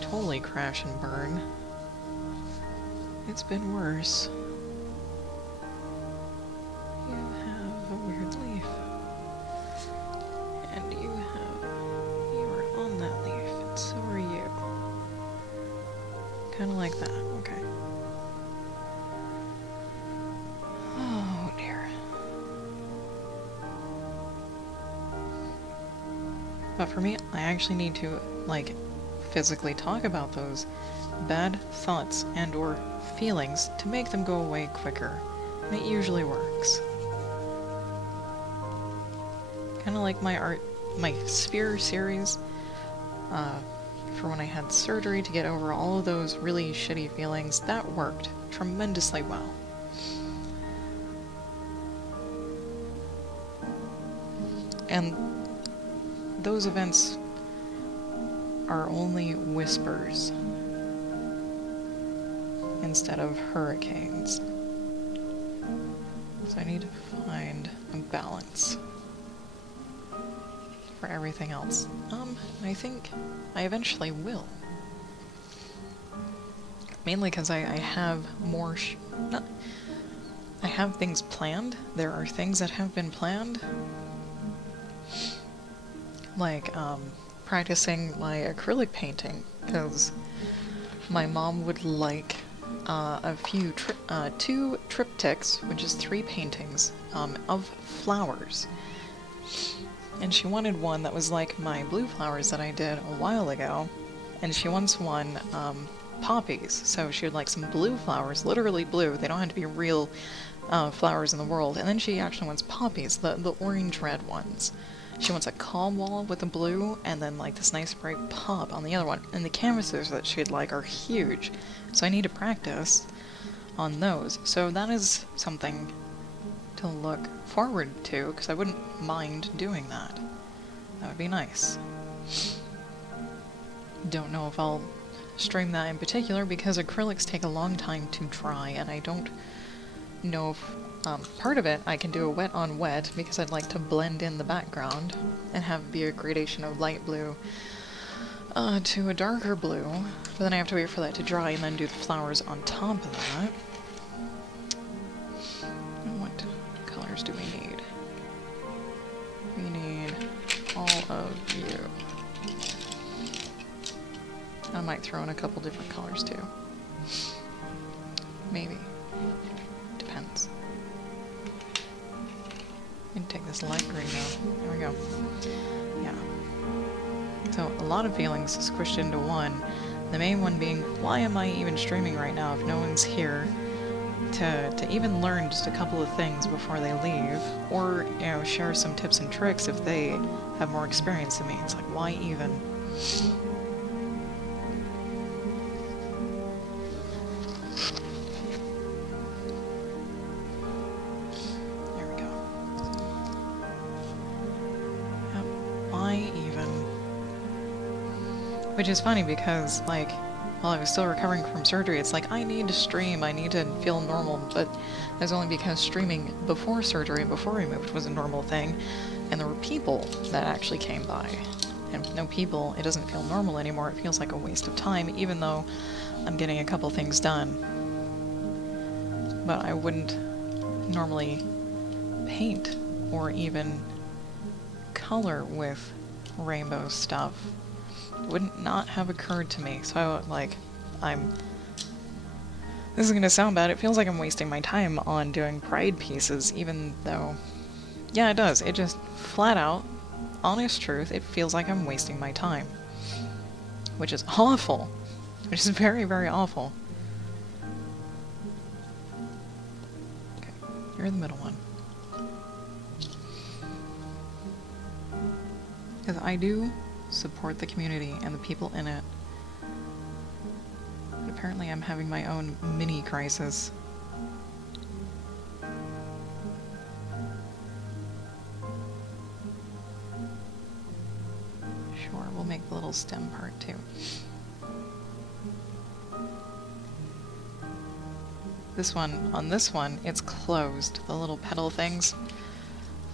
totally crash and burn. It's been worse. You have a weird leaf. And you are on that leaf, and so are you. Kinda like that, okay. Oh dear. But for me, I actually need to, like, physically talk about those bad thoughts and or feelings to make them go away quicker. And it usually works. Kinda like my Sphere series, for when I had surgery to get over all of those really shitty feelings, that worked tremendously well. And those events are only whispers instead of hurricanes. So I need to find a balance for everything else. I think I eventually will. Mainly because I have more I have things planned. There are things that have been planned. Like, practicing my acrylic painting, because my mom would like two triptychs, which is 3 paintings, of flowers. And she wanted one that was like my blue flowers that I did a while ago, and she wants one, poppies, so she would like some blue flowers, literally blue, they don't have to be real flowers in the world, and then she actually wants poppies, the orange-red ones. She wants a calm wall with a blue, and then like this nice bright pop on the other one. And the canvases that she'd like are huge, so I need to practice on those. So that is something to look forward to, because I wouldn't mind doing that. That would be nice. Don't know if I'll stream that in particular, because acrylics take a long time to dry, and I don't know if part of it I can do a wet on wet, because I'd like to blend in the background and have it be a gradation of light blue to a darker blue, but then I have to wait for that to dry and then do the flowers on top of that. And what colors do we need? We need all of you. I might throw in a couple different colors too. Maybe. Depends. And take this light green now. There we go. Yeah. So a lot of feelings squished into one. The main one being, why am I even streaming right now if no one's here to even learn just a couple of things before they leave, or, you know, share some tips and tricks if they have more experience than me. It's like, why even? Which is funny because, like, while I was still recovering from surgery, it's like, I need to stream, I need to feel normal, but that's only because streaming before surgery, before we moved, was a normal thing, and there were people that actually came by. And with no people, it doesn't feel normal anymore, it feels like a waste of time, even though I'm getting a couple things done. But I wouldn't normally paint or even color with rainbow stuff. Wouldn't not have occurred to me, so this is gonna sound bad, it feels like I'm wasting my time on doing pride pieces, even though, yeah, it does, it just, flat out, honest truth, it feels like I'm wasting my time. Which is awful. Which is very, very awful. Okay, you're the middle one. Because I do support the community and the people in it. But Apparently I'm having my own mini crisis. Sure, we'll make the little stem part too. On this one, it's closed. The little petal things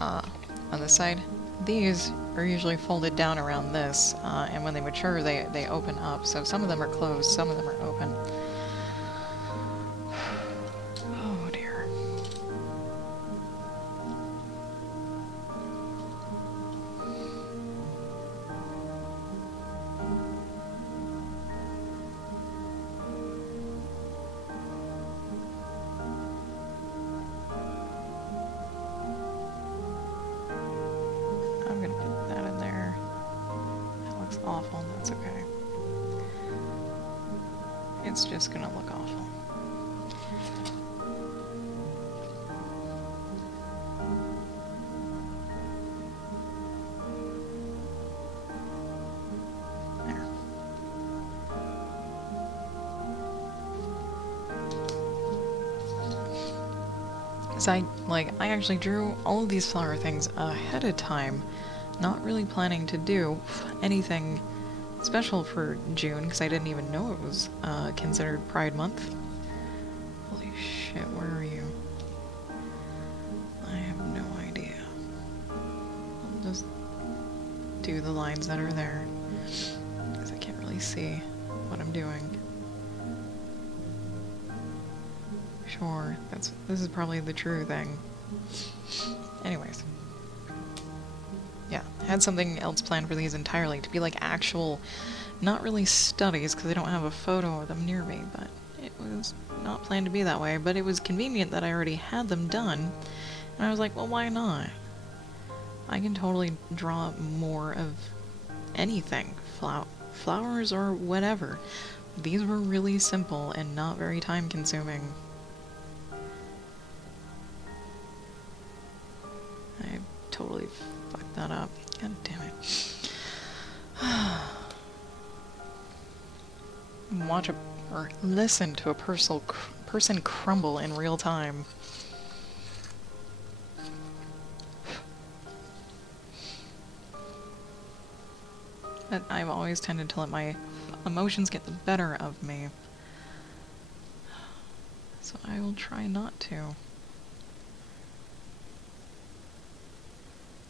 on this side. These are usually folded down around this, and when they mature, they open up. So some of them are closed, some of them are open. Oh dear. I'm gonna put that in there. That looks awful, that's okay. It's just gonna look awful. There. Because I actually drew all of these flower things ahead of time, not really planning to do anything special for June, because I didn't even know it was considered Pride Month. Holy shit, where are you? I have no idea. I'll just do the lines that are there, because I can't really see what I'm doing. Sure, this is probably the true thing. Anyways. Yeah, I had something else planned for these entirely, to be like actual, not really studies, because I don't have a photo of them near me, but it was not planned to be that way, but it was convenient that I already had them done, and I was like, well, why not? I can totally draw more of anything, flowers or whatever. These were really simple and not very time-consuming. I totally fucked that up. God damn it. Watch or listen to a person crumble in real time. But I've always tended to let my emotions get the better of me. So I will try not to.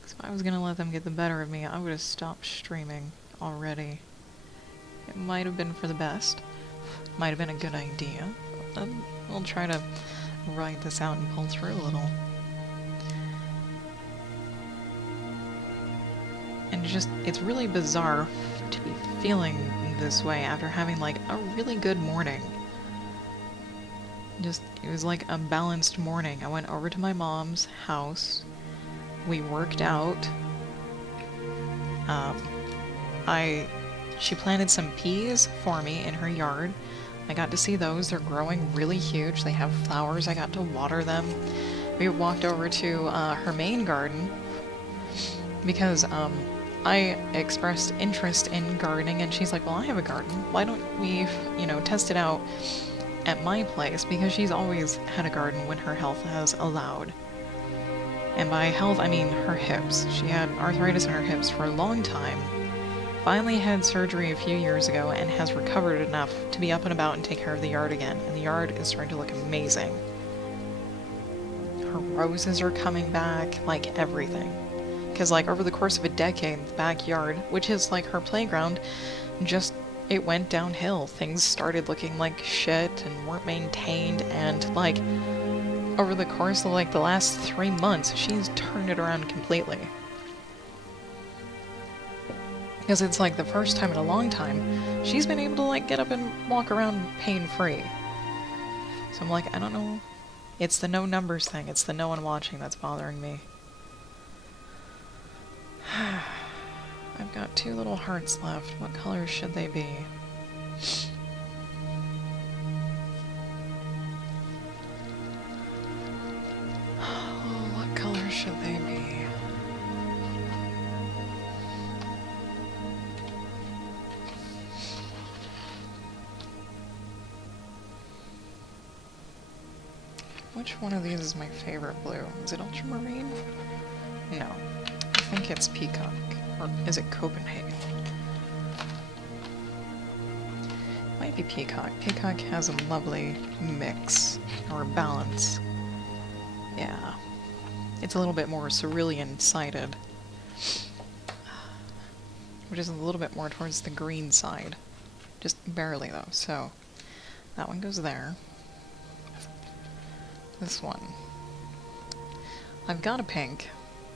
If I was gonna let them get the better of me, I would have stopped streaming already. It might have been for the best. Might have been a good idea. We'll try to ride this out and pull through a little. And it's really bizarre to be feeling this way after having like a really good morning. It was like a balanced morning. I went over to my mom's house. We worked out. She planted some peas for me in her yard. I got to see those. They're growing really huge. They have flowers. I got to water them. We walked over to her main garden because I expressed interest in gardening, and she's like, well, I have a garden. Why don't we, test it out at my place? Because she's always had a garden when her health has allowed. And by health, I mean her hips. She had arthritis in her hips for a long time. Finally had surgery a few years ago and has recovered enough to be up and about and take care of the yard again. And the yard is starting to look amazing. Her roses are coming back, like everything. Because like over the course of a decade, the backyard, which is like her playground, it went downhill. Things started looking like shit and weren't maintained, and like over the course of like the last 3 months, she's turned it around completely. Because it's like the first time in a long time she's been able to like get up and walk around pain-free. So I'm like, I don't know. It's the no numbers thing. It's the no one watching that's bothering me. I've got 2 little hearts left. What colors should they be? Oh, what colors should they be? Which one of these is my favorite blue? Is it ultramarine? No. I think it's peacock. Or is it Copenhagen? Might be peacock. Peacock has a lovely mix, or balance. Yeah. It's a little bit more cerulean-sided. Which is a little bit more towards the green side. Just barely, though. So, that one goes there. This one. I've got a pink.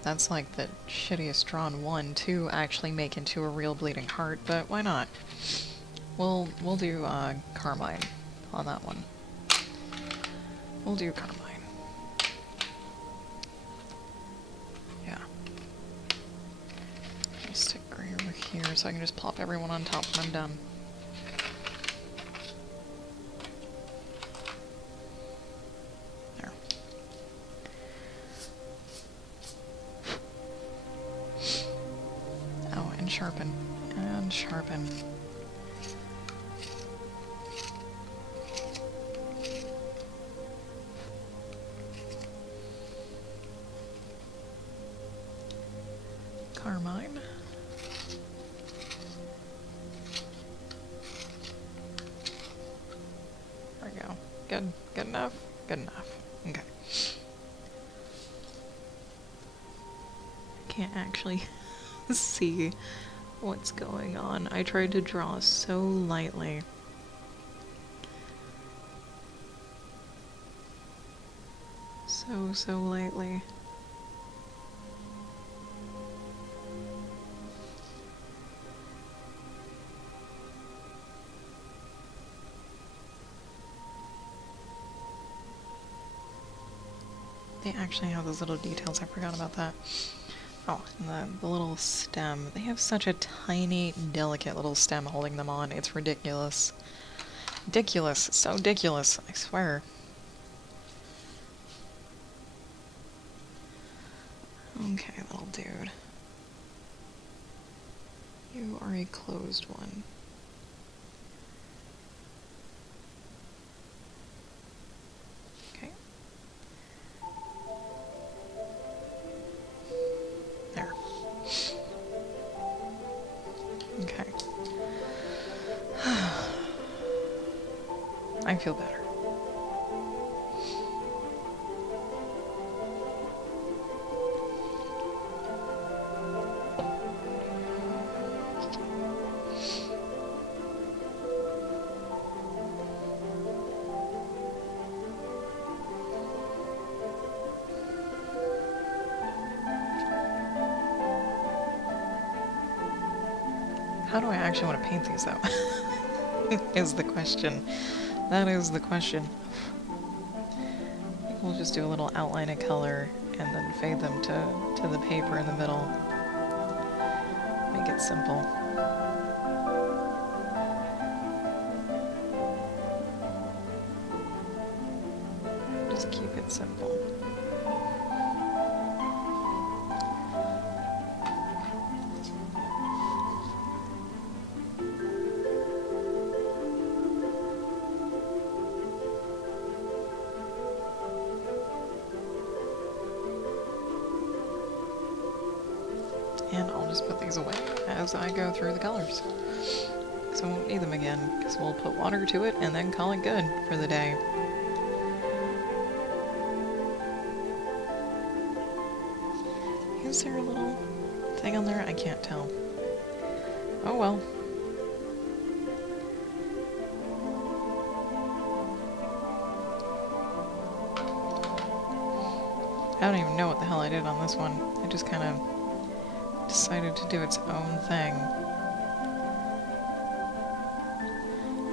That's like the shittiest drawn one to actually make into a real bleeding heart, but why not? We'll do carmine on that one. We'll do carmine. Yeah. I'll stick gray over here so I can just plop everyone on top when I'm done. There. Oh, and sharpen. And sharpen. Carmine. There we go. Good. Good enough? Good enough. Okay. I can't actually see what's going on. I tried to draw so lightly. So lightly. They actually have those little details. I forgot about that. Oh, and the little stem. They have such a tiny, delicate little stem holding them on. It's ridiculous. Ridiculous. So ridiculous. I swear. Okay, little dude. You are a closed one. Okay. There. Okay. I feel better. How do I actually want to paint these, though? Is the question. That is the question. I think we'll just do a little outline of color and then fade them to the paper in the middle. Make it simple. Just keep it simple. And I'll just put these away as I go through the colors. So I won't need them again, because we'll put water to it and then call it good for the day. Is there a little thing on there? I can't tell. Oh well. I don't even know what the hell I did on this one. I just kind of decided to do its own thing.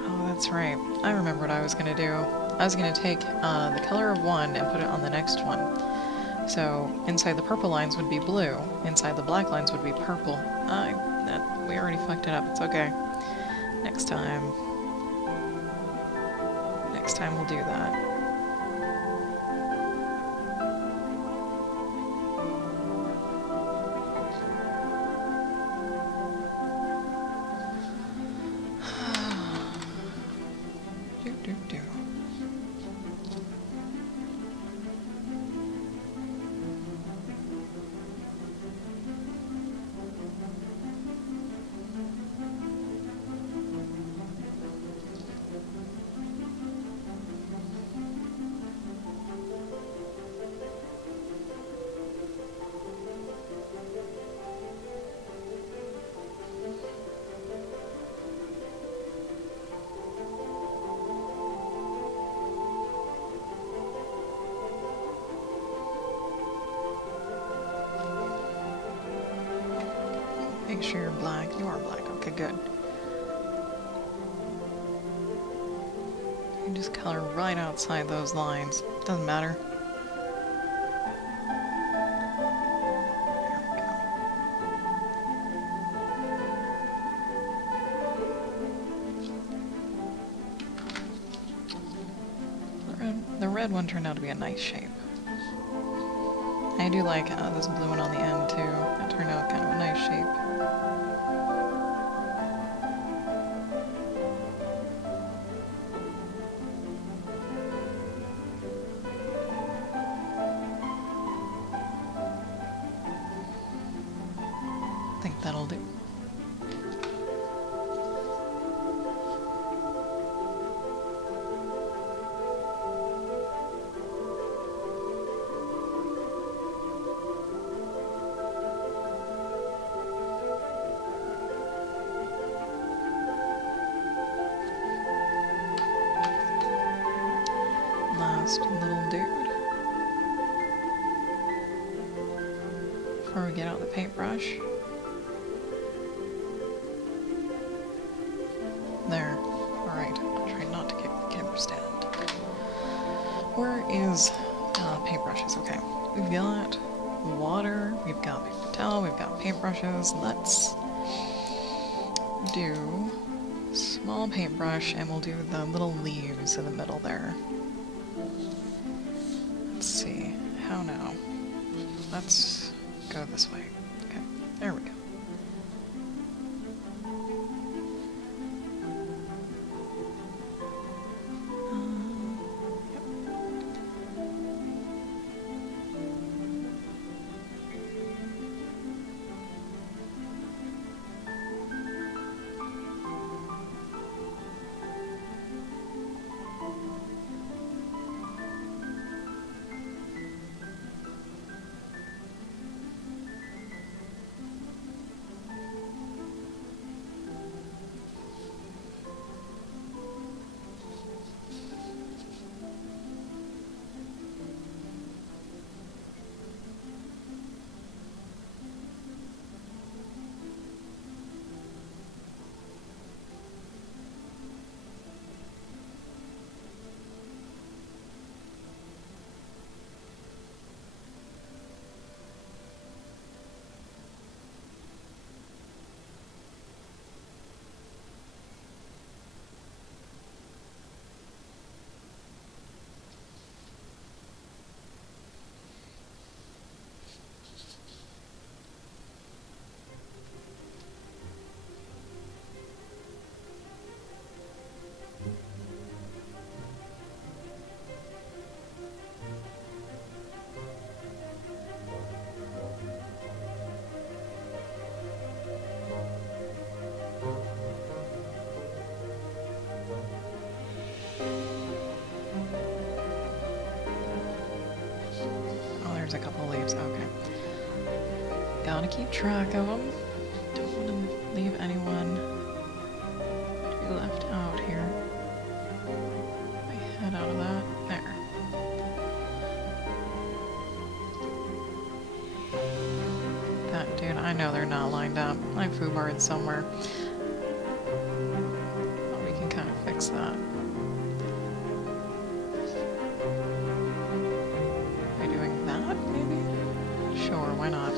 Oh, that's right. I remember what I was going to do. I was going to take the color of one and put it on the next one. So inside the purple lines would be blue, inside the black lines would be purple. We already fucked it up. It's okay. Next time we'll do that. sure you're black. You are black. Okay, good. You just color right outside those lines. Doesn't matter. The red one turned out to be a nice shape. I do like this blue one on the end too. It turned out kind of a nice shape. I think that'll do. Last little dude. Before we get out the paintbrush. There. Alright, try not to kick the camera stand. Where is paintbrushes? Okay. We've got water, we've got paper towel, we've got paintbrushes. Let's do small paintbrush and we'll do the little leaves in the middle there. Let's see. How now? Let's go this way. Okay, there we go. There's a couple leaves, okay. Gotta keep track of them. Don't want to leave anyone to be left out here. My head out of that. There. That dude, I know they're not lined up. I foobarred somewhere. But we can kind of fix that. Sure, why not?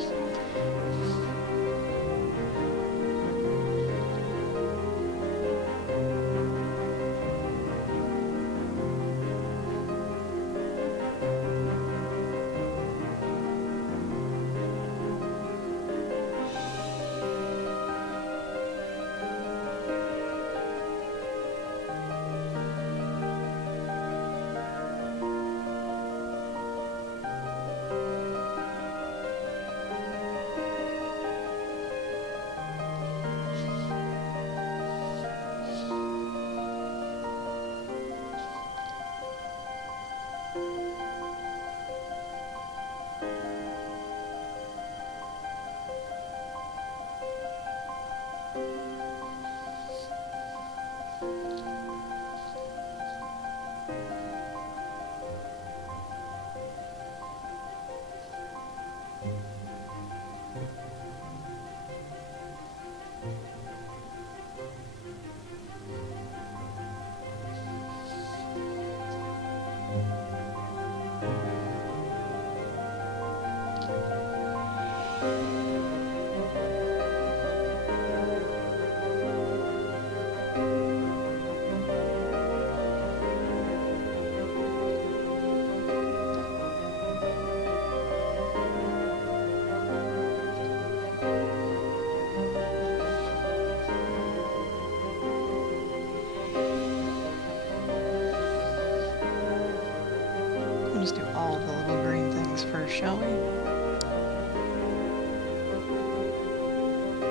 just do all the little green things first, shall we?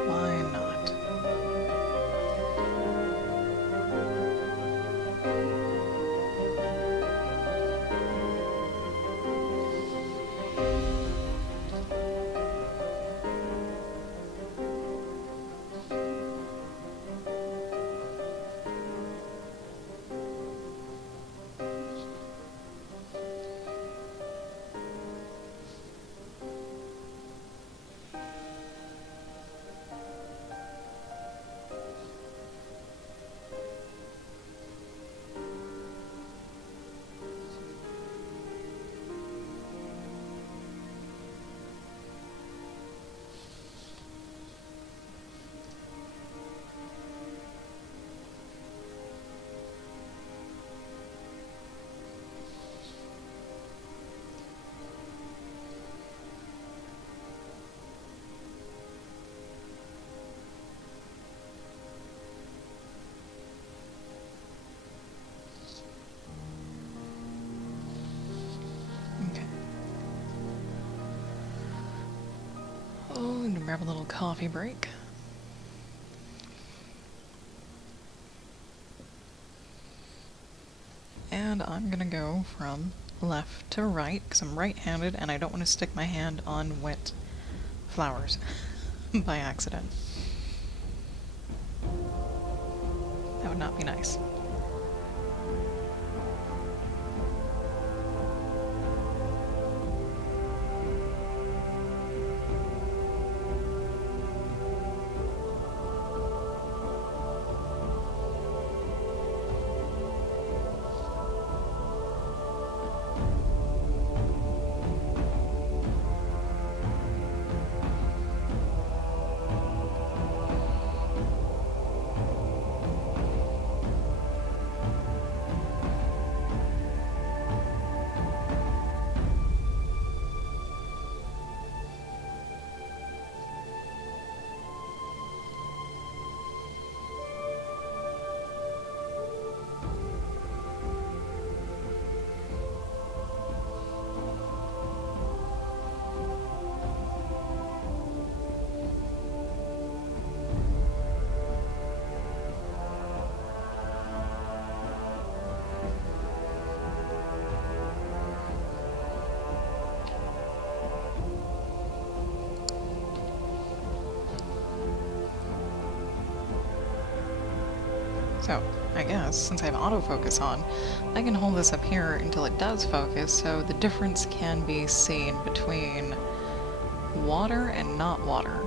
Why not? Oh, and grab a little coffee break. And I'm gonna go from left to right, because I'm right-handed and I don't want to stick my hand on wet flowers by accident. That would not be nice. So, I guess, since I have autofocus on, I can hold this up here until it does focus, so the difference can be seen between water and not water.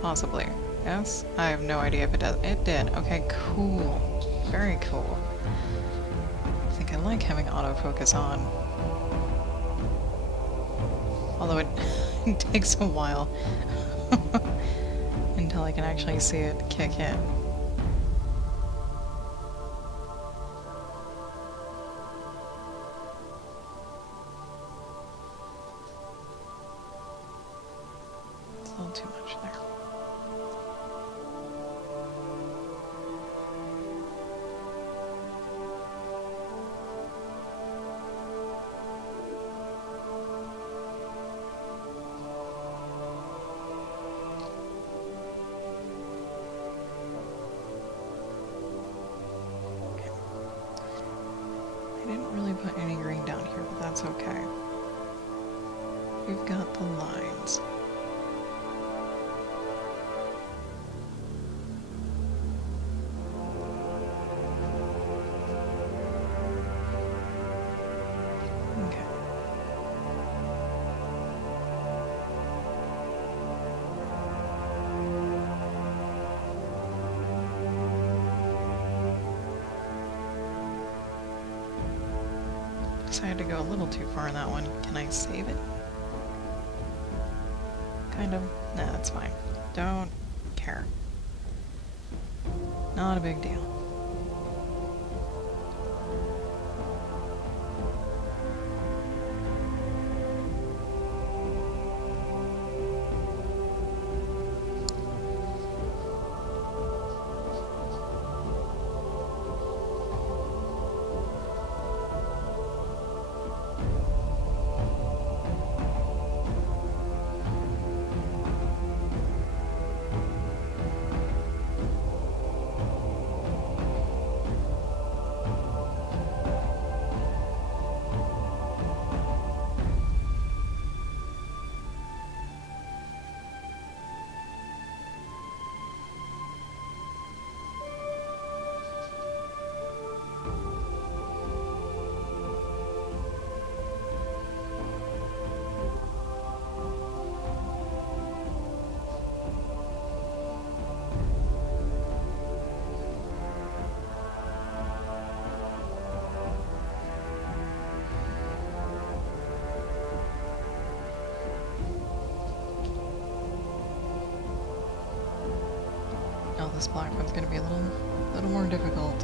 Possibly. Yes? I have no idea if it does. It did. Okay, cool. Very cool. I think I like having autofocus on. Although it, it takes a while until I can actually see it kick in. A little too much there. Okay. I didn't really put any green down here, but that's okay. We've got the lines. Decided to go a little too far in that one. Can I save it? Kind of. Nah, that's fine. Don't care. Not a big deal. this black one's gonna be a little more difficult.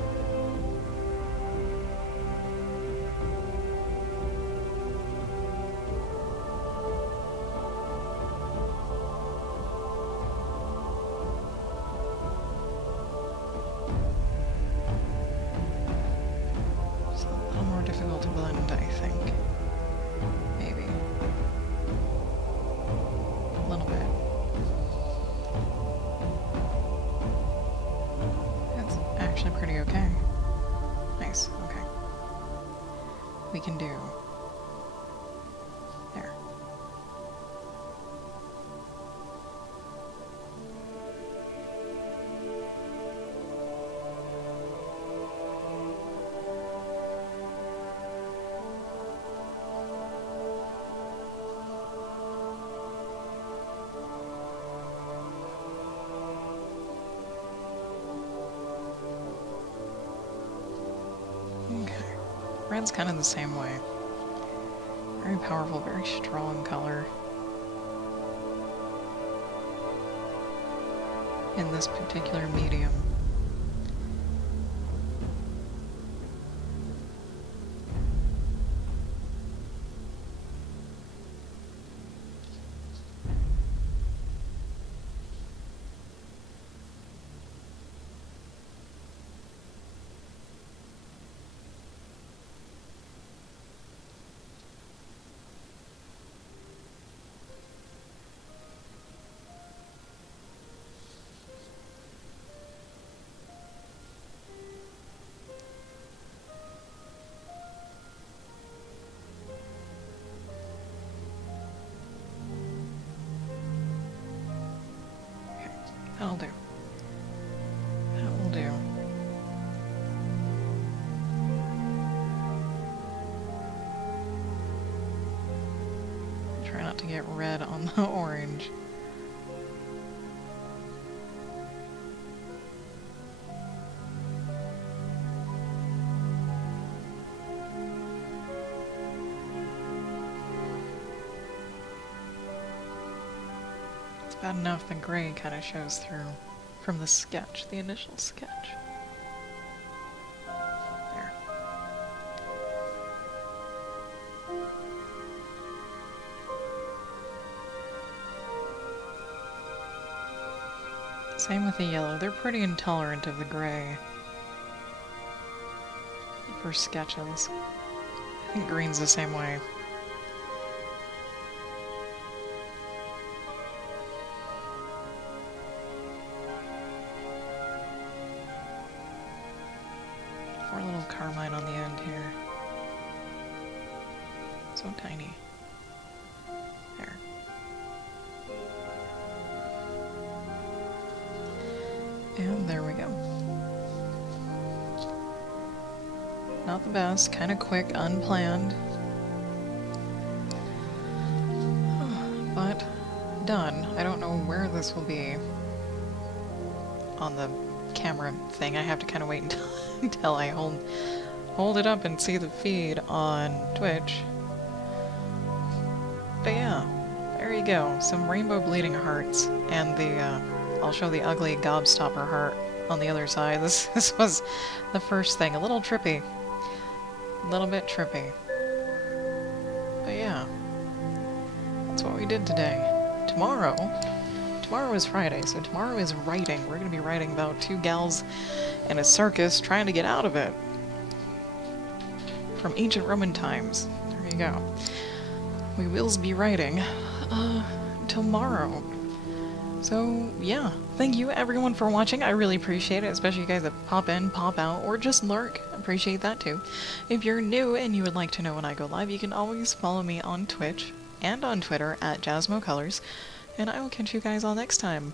It's a little more difficult to blend, I think. Maybe. A little bit. That's actually pretty okay. Nice, okay. We can do... There. Okay. Red's kind of the same way. Very powerful, very strong color. In this particular medium. That'll do. That will do. Try not to get red on the orange. Bad enough the gray kind of shows through from the sketch, the initial sketch. There. Same with the yellow. They're pretty intolerant of the gray for sketches. I think green's the same way. A little carmine on the end here. So tiny. There. And there we go. Not the best, kind of quick, unplanned. But done. I don't know where this will be on the camera thing. I have to kind of wait until I hold it up and see the feed on Twitch. But yeah, there you go. Some rainbow bleeding hearts, and the I'll show the ugly gobstopper heart on the other side. This was the first thing. A little trippy. A little bit trippy. But yeah, that's what we did today. Tomorrow is Friday, so tomorrow is writing. We're going to be writing about two gals in a circus trying to get out of it. From ancient Roman times. There you go. We will be writing tomorrow. So, yeah. Thank you everyone for watching. I really appreciate it, especially you guys that pop in, pop out, or just lurk. Appreciate that too. If you're new and you would like to know when I go live, you can always follow me on Twitch and on Twitter at JasmoColors. And I will catch you guys all next time.